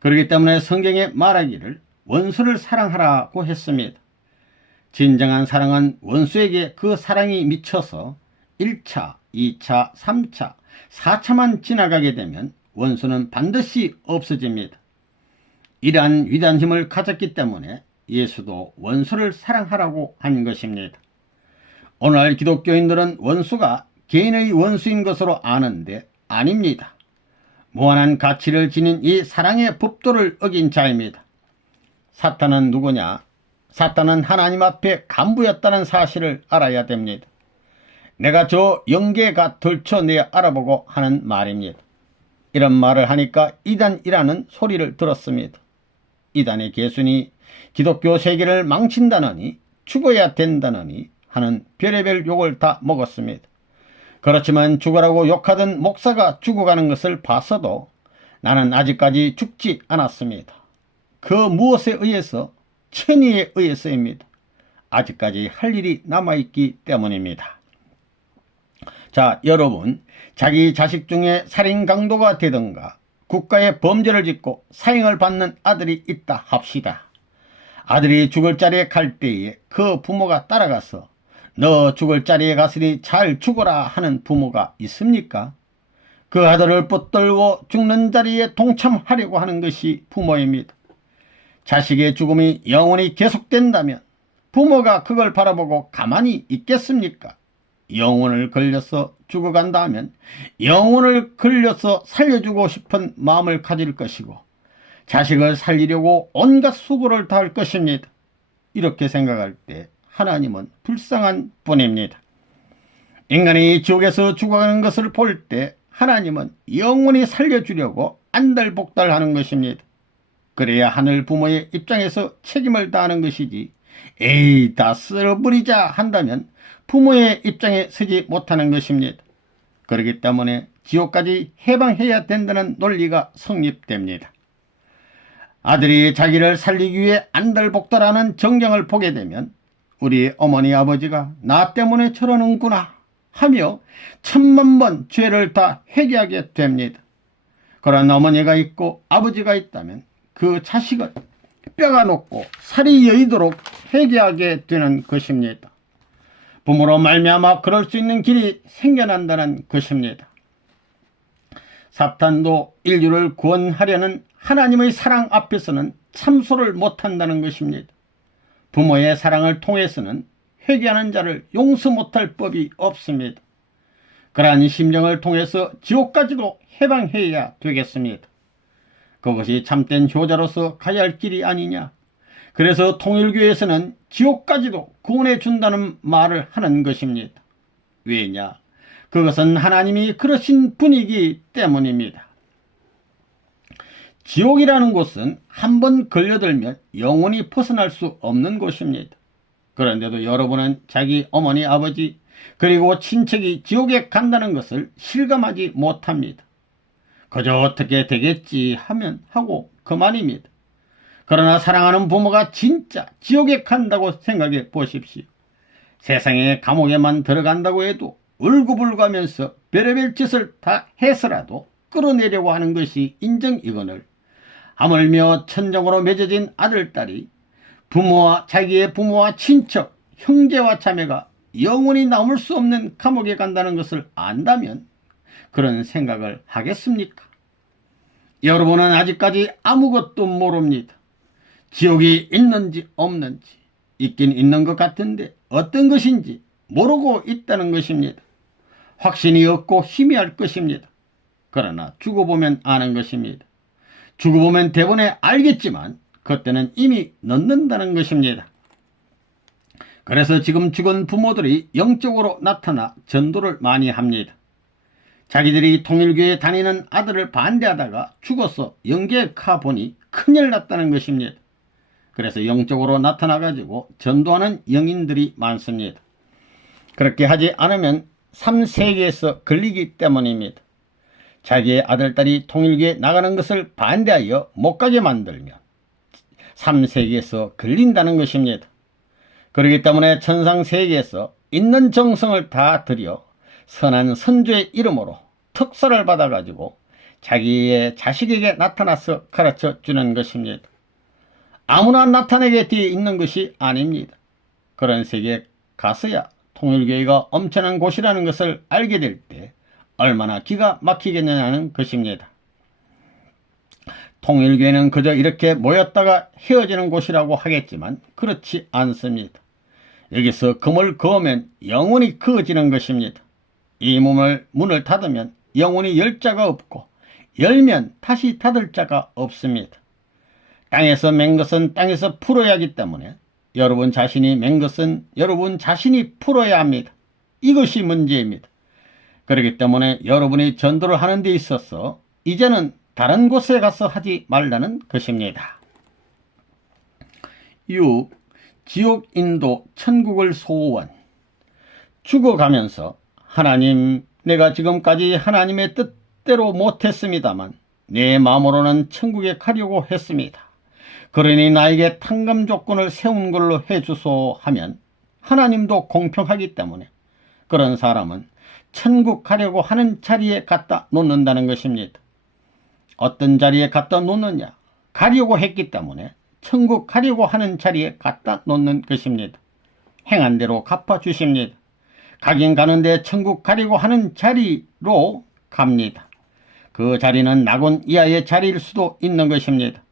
그렇기 때문에 성경에 말하기를 원수를 사랑하라고 했습니다. 진정한 사랑은 원수에게 그 사랑이 미쳐서 1차, 2차, 3차, 4차만 지나가게 되면 원수는 반드시 없어집니다. 이러한 위대한 힘을 가졌기 때문에 예수도 원수를 사랑하라고 한 것입니다. 오늘 기독교인들은 원수가 개인의 원수인 것으로 아는데 아닙니다. 무한한 가치를 지닌 이 사랑의 법도를 어긴 자입니다. 사탄은 누구냐? 사탄은 하나님 앞에 간부였다는 사실을 알아야 됩니다. 내가 저 영계가 들춰내어 알아보고 하는 말입니다. 이런 말을 하니까 이단이라는 소리를 들었습니다. 이단의 개순이 기독교 세계를 망친다느니 죽어야 된다느니 하는 별의별 욕을 다 먹었습니다. 그렇지만 죽으라고 욕하던 목사가 죽어가는 것을 봤어도 나는 아직까지 죽지 않았습니다. 그 무엇에 의해서? 천의에 의해서입니다. 아직까지 할 일이 남아있기 때문입니다. 자, 여러분, 자기 자식 중에 살인 강도가 되든가 국가에 범죄를 짓고 사형을 받는 아들이 있다 합시다. 아들이 죽을 자리에 갈 때에 그 부모가 따라가서 너 죽을 자리에 갔으니 잘 죽어라 하는 부모가 있습니까? 그 아들을 붙들고 죽는 자리에 동참하려고 하는 것이 부모입니다. 자식의 죽음이 영원히 계속된다면 부모가 그걸 바라보고 가만히 있겠습니까? 영혼을 걸려서 죽어간다 하면 영혼을 걸려서 살려주고 싶은 마음을 가질 것이고 자식을 살리려고 온갖 수고를 다할 것입니다. 이렇게 생각할 때 하나님은 불쌍한 분입니다. 인간이 지옥에서 죽어가는 것을 볼 때 하나님은 영원히 살려주려고 안달복달하는 것입니다. 그래야 하늘 부모의 입장에서 책임을 다하는 것이지 에이 다 쓸어버리자 한다면 부모의 입장에 서지 못하는 것입니다. 그렇기 때문에 지옥까지 해방해야 된다는 논리가 성립됩니다. 아들이 자기를 살리기 위해 안달복달하는 정경을 보게 되면 우리 어머니 아버지가 나 때문에 저러는구나 하며 10,000번 죄를 다 회개하게 됩니다. 그런 어머니가 있고 아버지가 있다면 그 자식은 뼈가 녹고 살이 여이도록 회개하게 되는 것입니다. 부모로 말미암아 그럴 수 있는 길이 생겨난다는 것입니다. 사탄도 인류를 구원하려는 하나님의 사랑 앞에서는 참소를 못한다는 것입니다. 부모의 사랑을 통해서는 회개하는 자를 용서 못할 법이 없습니다. 그러한 심정을 통해서 지옥까지도 해방해야 되겠습니다. 그것이 참된 효자로서 가야 할 길이 아니냐. 그래서 통일교에서는 지옥까지도 구원해 준다는 말을 하는 것입니다. 왜냐? 그것은 하나님이 그러신 분이기 때문입니다. 지옥이라는 곳은 한번 걸려들면 영원히 벗어날 수 없는 곳입니다. 그런데도 여러분은 자기 어머니, 아버지 그리고 친척이 지옥에 간다는 것을 실감하지 못합니다. 그저 어떻게 되겠지 하면 하고 그만입니다. 그러나 사랑하는 부모가 진짜 지옥에 간다고 생각해 보십시오. 세상의 감옥에만 들어간다고 해도 울고불고하면서 별의별 짓을 다 해서라도 끌어내려고 하는 것이 인정이거늘 하물며 천정으로 맺어진 아들딸이 자기의 부모와 친척, 형제와 자매가 영원히 나올 수 없는 감옥에 간다는 것을 안다면 그런 생각을 하겠습니까? 여러분은 아직까지 아무것도 모릅니다. 지옥이 있는지 없는지, 있긴 있는 것 같은데 어떤 것인지 모르고 있다는 것입니다. 확신이 없고 희미할 것입니다. 그러나 죽어보면 아는 것입니다. 죽어보면 대본에 알겠지만 그때는 이미 늦는다는 것입니다. 그래서 지금 죽은 부모들이 영적으로 나타나 전도를 많이 합니다. 자기들이 통일교에 다니는 아들을 반대하다가 죽어서 영계에 가보니 큰일 났다는 것입니다. 그래서 영적으로 나타나가지고 전도하는 영인들이 많습니다. 그렇게 하지 않으면 3세계에서 걸리기 때문입니다. 자기의 아들딸이 통일교에 나가는 것을 반대하여 못 가게 만들면 3세계에서 걸린다는 것입니다. 그렇기 때문에 천상세계에서 있는 정성을 다 들여 선한 선조의 이름으로 특사를 받아가지고 자기의 자식에게 나타나서 가르쳐 주는 것입니다. 아무나 나타내게 되어 있는 것이 아닙니다. 그런 세계에 가서야 통일교회가 엄청난 곳이라는 것을 알게 될 때 얼마나 기가 막히겠느냐는 것입니다. 통일교회는 그저 이렇게 모였다가 헤어지는 곳이라고 하겠지만 그렇지 않습니다. 여기서 금을 그으면 영원히 그어지는 것입니다. 이 문을 닫으면 영원히 열 자가 없고 열면 다시 닫을 자가 없습니다. 땅에서 맨 것은 땅에서 풀어야 하기 때문에 여러분 자신이 맨 것은 여러분 자신이 풀어야 합니다. 이것이 문제입니다. 그렇기 때문에 여러분이 전도를 하는 데 있어서 이제는 다른 곳에 가서 하지 말라는 것입니다. 6. 지옥 인도 천국을 소원. 죽어가면서 하나님, 내가 지금까지 하나님의 뜻대로 못했습니다만 내 마음으로는 천국에 가려고 했습니다. 그러니 나에게 탕감 조건을 세운 걸로 해주소 하면 하나님도 공평하기 때문에 그런 사람은 천국 가려고 하는 자리에 갖다 놓는다는 것입니다. 어떤 자리에 갖다 놓느냐? 가려고 했기 때문에 천국 가려고 하는 자리에 갖다 놓는 것입니다. 행한 대로 갚아주십니다. 가긴 가는데 천국 가려고 하는 자리로 갑니다. 그 자리는 낙원 이하의 자리일 수도 있는 것입니다.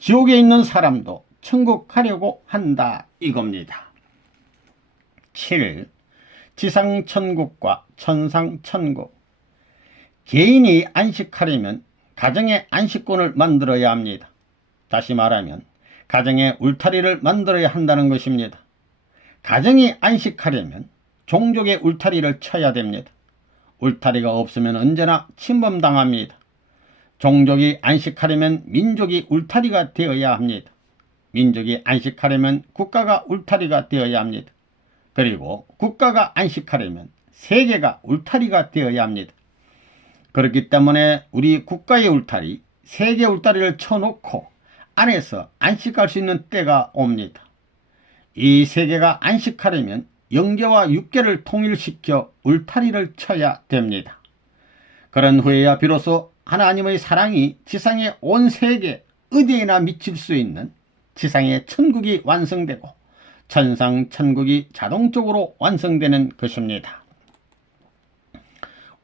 지옥에 있는 사람도 천국 가려고 한다 이겁니다. 7. 지상천국과 천상천국. 개인이 안식하려면 가정의 안식권을 만들어야 합니다. 다시 말하면 가정의 울타리를 만들어야 한다는 것입니다. 가정이 안식하려면 종족의 울타리를 쳐야 됩니다. 울타리가 없으면 언제나 침범당합니다. 종족이 안식하려면 민족이 울타리가 되어야 합니다. 민족이 안식하려면 국가가 울타리가 되어야 합니다. 그리고 국가가 안식하려면 세계가 울타리가 되어야 합니다. 그렇기 때문에 우리 국가의 울타리, 세계 울타리를 쳐놓고 안에서 안식할 수 있는 때가 옵니다. 이 세계가 안식하려면 영계와 육계를 통일시켜 울타리를 쳐야 됩니다. 그런 후에야 비로소 하나님의 사랑이 지상의 온 세계 어디에나 미칠 수 있는 지상의 천국이 완성되고 천상 천국이 자동적으로 완성되는 것입니다.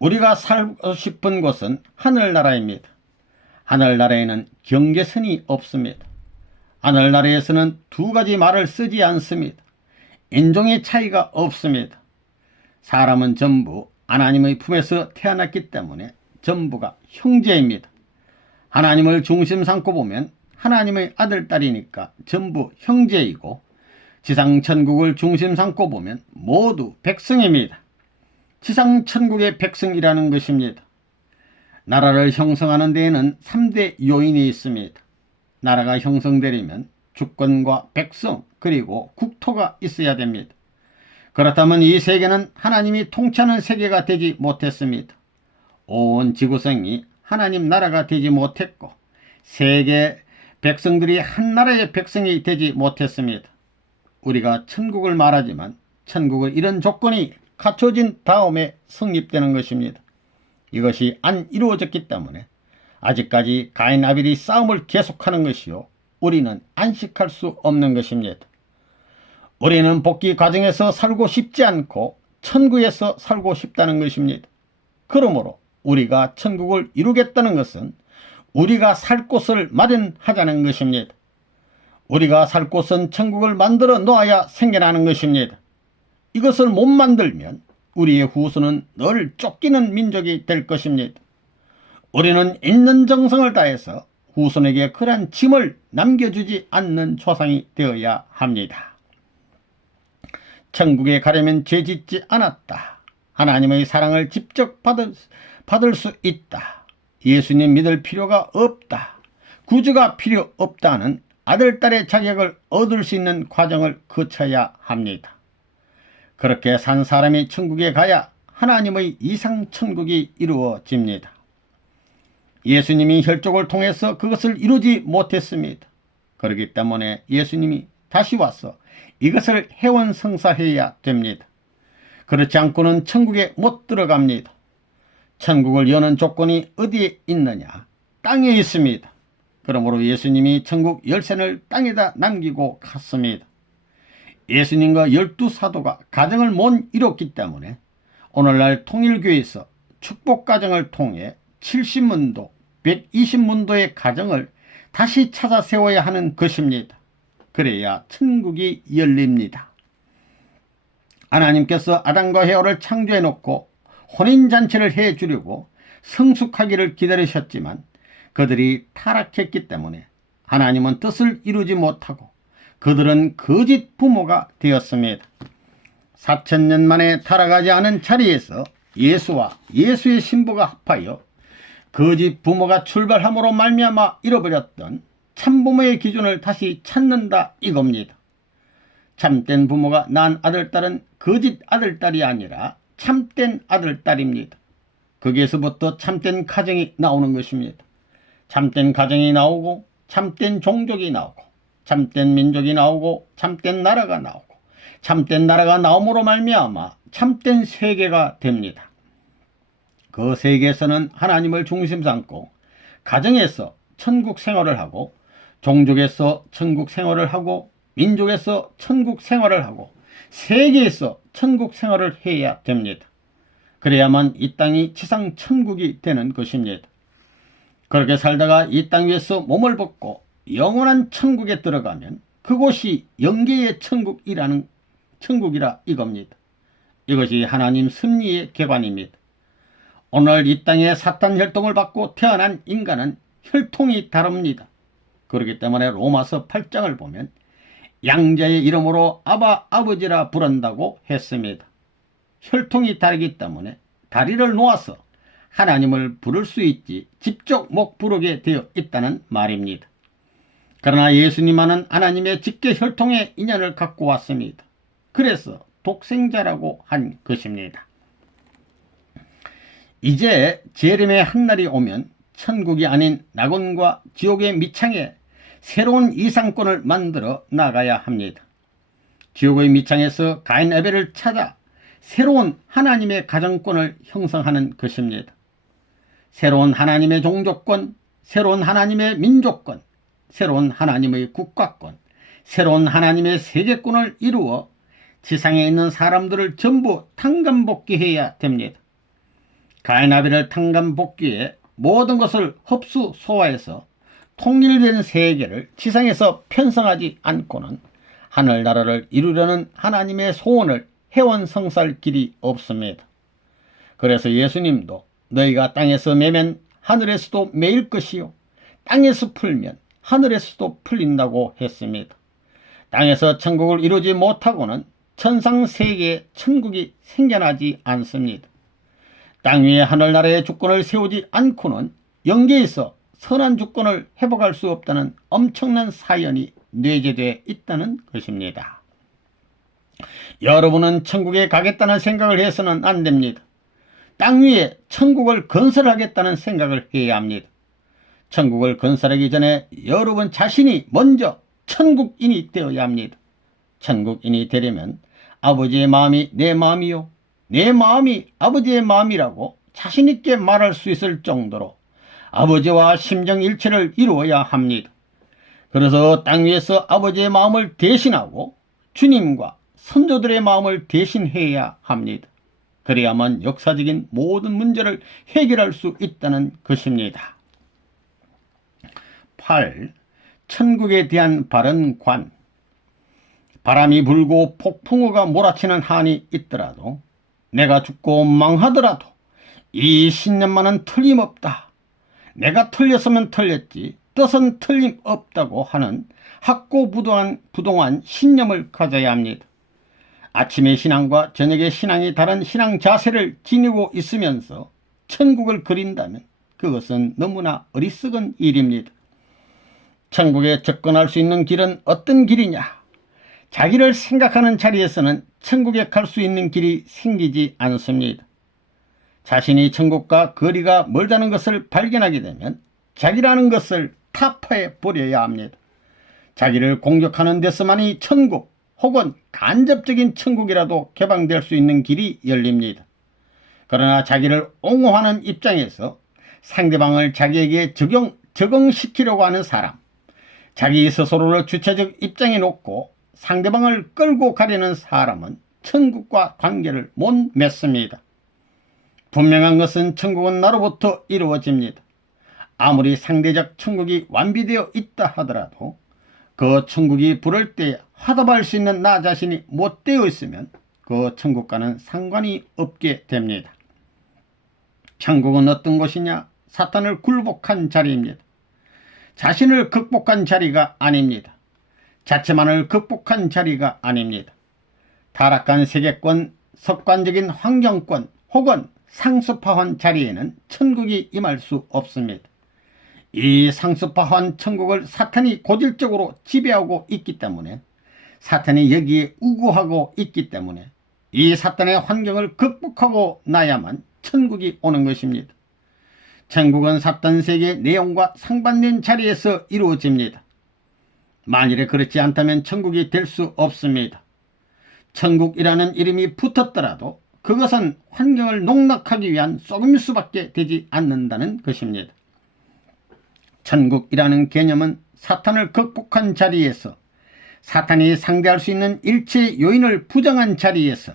우리가 살고 싶은 곳은 하늘나라입니다. 하늘나라에는 경계선이 없습니다. 하늘나라에서는 두 가지 말을 쓰지 않습니다. 인종의 차이가 없습니다. 사람은 전부 하나님의 품에서 태어났기 때문에 전부가 형제입니다. 하나님을 중심 삼고 보면 하나님의 아들, 딸이니까 전부 형제이고 지상천국을 중심 삼고 보면 모두 백성입니다. 지상천국의 백성이라는 것입니다. 나라를 형성하는 데에는 3대 요인이 있습니다. 나라가 형성되려면 주권과 백성 그리고 국토가 있어야 됩니다. 그렇다면 이 세계는 하나님이 통치하는 세계가 되지 못했습니다. 온 지구성이 하나님 나라가 되지 못했고 세계 백성들이 한 나라의 백성이 되지 못했습니다. 우리가 천국을 말하지만 천국은 이런 조건이 갖춰진 다음에 성립되는 것입니다. 이것이 안 이루어졌기 때문에 아직까지 가인 아벨이 싸움을 계속하는 것이요 우리는 안식할 수 없는 것입니다. 우리는 복귀 과정에서 살고 싶지 않고 천국에서 살고 싶다는 것입니다. 그러므로 우리가 천국을 이루겠다는 것은 우리가 살 곳을 마련하자는 것입니다. 우리가 살 곳은 천국을 만들어 놓아야 생겨나는 것입니다. 이것을 못 만들면 우리의 후손은 늘 쫓기는 민족이 될 것입니다. 우리는 있는 정성을 다해서 후손에게 그러한 짐을 남겨주지 않는 조상이 되어야 합니다. 천국에 가려면 죄짓지 않았다. 하나님의 사랑을 직접 받을 수 있다. 예수님 믿을 필요가 없다. 구주가 필요 없다는 아들, 딸의 자격을 얻을 수 있는 과정을 거쳐야 합니다. 그렇게 산 사람이 천국에 가야 하나님의 이상 천국이 이루어집니다. 예수님이 혈족을 통해서 그것을 이루지 못했습니다. 그렇기 때문에 예수님이 다시 와서 이것을 해원성사해야 됩니다. 그렇지 않고는 천국에 못 들어갑니다. 천국을 여는 조건이 어디에 있느냐? 땅에 있습니다. 그러므로 예수님이 천국 열쇠를 땅에다 남기고 갔습니다. 예수님과 12사도가 가정을 못 이뤘기 때문에 오늘날 통일교에서 축복가정을 통해 70문도, 120문도의 가정을 다시 찾아 세워야 하는 것입니다. 그래야 천국이 열립니다. 하나님께서 아담과 헤와를 창조해 놓고 혼인잔치를 해주려고 성숙하기를 기다리셨지만 그들이 타락했기 때문에 하나님은 뜻을 이루지 못하고 그들은 거짓 부모가 되었습니다. 4000년 만에 타락하지 않은 자리에서 예수와 예수의 신부가 합하여 거짓 부모가 출발함으로 말미암아 잃어버렸던 참부모의 기준을 다시 찾는다 이겁니다. 참된 부모가 낳은 아들딸은 거짓 아들딸이 아니라 참된 아들딸입니다. 거기에서부터 참된 가정이 나오는 것입니다. 참된 가정이 나오고 참된 종족이 나오고 참된 민족이 나오고 참된 나라가 나오고 참된 나라가 나옴으로 말미암아 참된 세계가 됩니다. 그 세계에서는 하나님을 중심 삼고 가정에서 천국 생활을 하고 종족에서 천국 생활을 하고 민족에서 천국 생활을 하고 세계에서 천국 생활을 해야 됩니다. 그래야만 이 땅이 지상 천국이 되는 것입니다. 그렇게 살다가 이 땅 위에서 몸을 벗고 영원한 천국에 들어가면 그곳이 영계의 천국이라 이겁니다. 이것이 하나님 섭리의 객관입니다. 오늘 이 땅에 사탄 혈통을 받고 태어난 인간은 혈통이 다릅니다. 그렇기 때문에 로마서 8장을 보면 양자의 이름으로 아바 아버지라 부른다고 했습니다. 혈통이 다르기 때문에 다리를 놓아서 하나님을 부를 수 있지 직접 못 부르게 되어 있다는 말입니다. 그러나 예수님은 하나님의 직계 혈통의 인연을 갖고 왔습니다. 그래서 독생자라고 한 것입니다. 이제 재림의 한날이 오면 천국이 아닌 낙원과 지옥의 미창에 새로운 이상권을 만들어 나가야 합니다. 지옥의 미창에서 가인 아벨을 찾아 새로운 하나님의 가정권을 형성하는 것입니다. 새로운 하나님의 종족권, 새로운 하나님의 민족권, 새로운 하나님의 국가권, 새로운 하나님의 세계권을 이루어 지상에 있는 사람들을 전부 탕감복귀해야 됩니다. 가인 아벨을 탕감복귀해 모든 것을 흡수 소화해서 통일된 세계를 지상에서 편성하지 않고는 하늘나라를 이루려는 하나님의 소원을 해원성사할 길이 없습니다. 그래서 예수님도 너희가 땅에서 매면 하늘에서도 매일 것이요 땅에서 풀면 하늘에서도 풀린다고 했습니다. 땅에서 천국을 이루지 못하고는 천상세계에 천국이 생겨나지 않습니다. 땅 위에 하늘나라의 주권을 세우지 않고는 영계에서 선한 주권을 회복할 수 없다는 엄청난 사연이 내재되어 있다는 것입니다. 여러분은 천국에 가겠다는 생각을 해서는 안 됩니다. 땅 위에 천국을 건설하겠다는 생각을 해야 합니다. 천국을 건설하기 전에 여러분 자신이 먼저 천국인이 되어야 합니다. 천국인이 되려면 아버지의 마음이 내 마음이요 내 마음이 아버지의 마음이라고 자신있게 말할 수 있을 정도로 아버지와 심정일체를 이루어야 합니다. 그래서 땅 위에서 아버지의 마음을 대신하고 주님과 선조들의 마음을 대신해야 합니다. 그래야만 역사적인 모든 문제를 해결할 수 있다는 것입니다. 8. 천국에 대한 바른 관. 바람이 불고 폭풍우가 몰아치는 한이 있더라도 내가 죽고 망하더라도 이 신념만은 틀림없다. 내가 틀렸으면 틀렸지 뜻은 틀림없다고 하는 확고부동한 신념을 가져야 합니다. 아침의 신앙과 저녁의 신앙이 다른 신앙 자세를 지니고 있으면서 천국을 그린다면 그것은 너무나 어리석은 일입니다. 천국에 접근할 수 있는 길은 어떤 길이냐? 자기를 생각하는 자리에서는 천국에 갈 수 있는 길이 생기지 않습니다. 자신이 천국과 거리가 멀다는 것을 발견하게 되면 자기라는 것을 타파해 버려야 합니다. 자기를 공격하는 데서만이 천국 혹은 간접적인 천국이라도 개방될 수 있는 길이 열립니다. 그러나 자기를 옹호하는 입장에서 상대방을 자기에게 적응시키려고 하는 사람, 자기 스스로를 주체적 입장에 놓고 상대방을 끌고 가려는 사람은 천국과 관계를 못 맺습니다. 분명한 것은 천국은 나로부터 이루어집니다. 아무리 상대적 천국이 완비되어 있다 하더라도 그 천국이 부를 때 화답할 수 있는 나 자신이 못 되어 있으면 그 천국과는 상관이 없게 됩니다. 천국은 어떤 곳이냐? 사탄을 굴복한 자리입니다. 자신을 극복한 자리가 아닙니다. 자체만을 극복한 자리가 아닙니다. 타락한 세계권, 석관적인 환경권 혹은 상습화한 자리에는 천국이 임할 수 없습니다. 이 상습화한 천국을 사탄이 고질적으로 지배하고 있기 때문에, 사탄이 여기에 우고하고 있기 때문에 이 사탄의 환경을 극복하고 나야만 천국이 오는 것입니다. 천국은 사탄 세계의 내용과 상반된 자리에서 이루어집니다. 만일에 그렇지 않다면 천국이 될 수 없습니다. 천국이라는 이름이 붙었더라도 그것은 환경을 농락하기 위한 속임수밖에 되지 않는다는 것입니다. 천국이라는 개념은 사탄을 극복한 자리에서, 사탄이 상대할 수 있는 일체의 요인을 부정한 자리에서,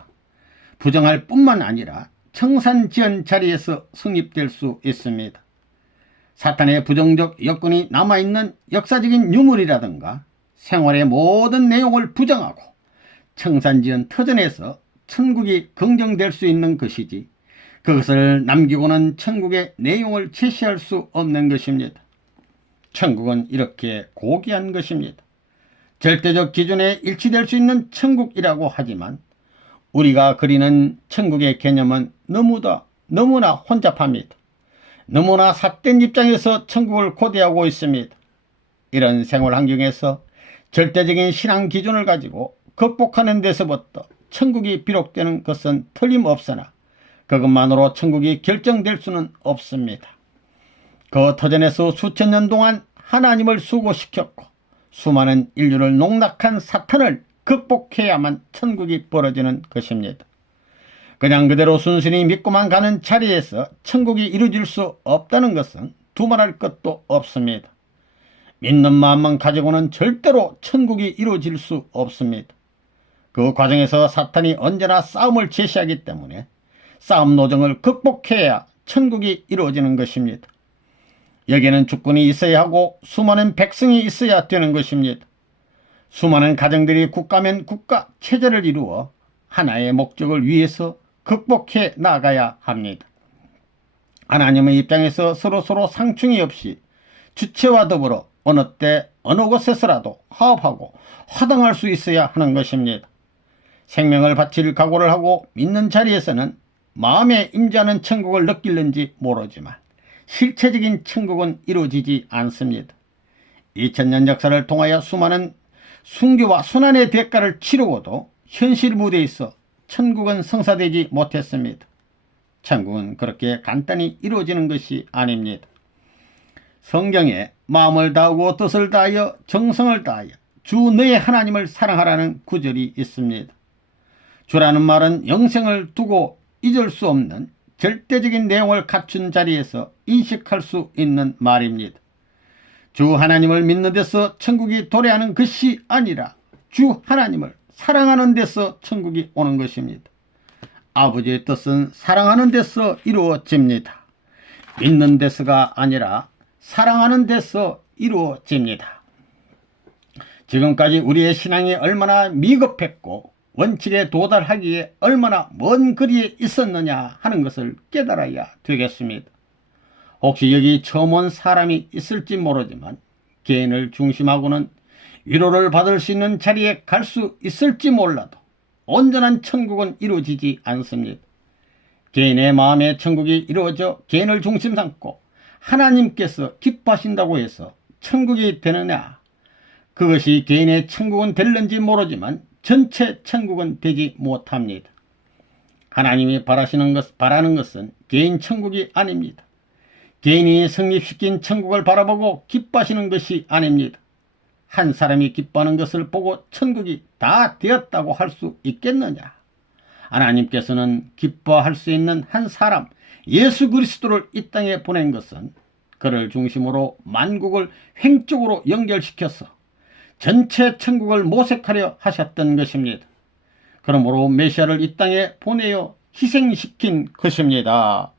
부정할 뿐만 아니라 청산지은 자리에서 성립될 수 있습니다. 사탄의 부정적 여건이 남아있는 역사적인 유물이라든가 생활의 모든 내용을 부정하고 청산지은 터전에서 천국이 긍정될 수 있는 것이지, 그것을 남기고는 천국의 내용을 제시할 수 없는 것입니다. 천국은 이렇게 고귀한 것입니다. 절대적 기준에 일치될 수 있는 천국이라고 하지만 우리가 그리는 천국의 개념은 너무나 혼잡합니다. 너무나 삿된 입장에서 천국을 고대하고 있습니다. 이런 생활 환경에서 절대적인 신앙 기준을 가지고 극복하는 데서부터 천국이 비록되는 것은 틀림없으나 그것만으로 천국이 결정될 수는 없습니다. 그 터전에서 수천 년 동안 하나님을 수고시켰고 수많은 인류를 농락한 사탄을 극복해야만 천국이 벌어지는 것입니다. 그냥 그대로 순순히 믿고만 가는 자리에서 천국이 이루어질 수 없다는 것은 두말할 것도 없습니다. 믿는 마음만 가지고는 절대로 천국이 이루어질 수 없습니다. 그 과정에서 사탄이 언제나 싸움을 제시하기 때문에 싸움 노정을 극복해야 천국이 이루어지는 것입니다. 여기에는 주권이 있어야 하고 수많은 백성이 있어야 되는 것입니다. 수많은 가정들이 국가면 국가 체제를 이루어 하나의 목적을 위해서 극복해 나가야 합니다. 하나님의 입장에서 서로 상충이 없이 주체와 더불어 어느 때 어느 곳에서라도 화합하고 화당할 수 있어야 하는 것입니다. 생명을 바칠 각오를 하고 믿는 자리에서는 마음에 임재하는 천국을 느낄는지 모르지만 실체적인 천국은 이루어지지 않습니다. 2000년 역사를 통하여 수많은 순교와 순환의 대가를 치르고도 현실 무대에서 천국은 성사되지 못했습니다. 천국은 그렇게 간단히 이루어지는 것이 아닙니다. 성경에 마음을 다하고 뜻을 다하여 정성을 다하여 주 너의 하나님을 사랑하라는 구절이 있습니다. 주라는 말은 영생을 두고 잊을 수 없는 절대적인 내용을 갖춘 자리에서 인식할 수 있는 말입니다. 주 하나님을 믿는 데서 천국이 도래하는 것이 아니라 주 하나님을 사랑하는 데서 천국이 오는 것입니다. 아버지의 뜻은 사랑하는 데서 이루어집니다. 믿는 데서가 아니라 사랑하는 데서 이루어집니다. 지금까지 우리의 신앙이 얼마나 미급했고 원칙에 도달하기에 얼마나 먼 거리에 있었느냐 하는 것을 깨달아야 되겠습니다. 혹시 여기 처음 온 사람이 있을지 모르지만 개인을 중심하고는 위로를 받을 수 있는 자리에 갈 수 있을지 몰라도 온전한 천국은 이루어지지 않습니다. 개인의 마음의 천국이 이루어져 개인을 중심 삼고 하나님께서 기뻐하신다고 해서 천국이 되느냐? 그것이 개인의 천국은 될는지 모르지만 전체 천국은 되지 못합니다. 하나님이 바라는 것은 개인 천국이 아닙니다. 개인이 성립시킨 천국을 바라보고 기뻐하시는 것이 아닙니다. 한 사람이 기뻐하는 것을 보고 천국이 다 되었다고 할 수 있겠느냐? 하나님께서는 기뻐할 수 있는 한 사람, 예수 그리스도를 이 땅에 보낸 것은 그를 중심으로 만국을 횡적으로 연결시켜서 전체 천국을 모색하려 하셨던 것입니다. 그러므로 메시아를 이 땅에 보내어 희생시킨 것입니다.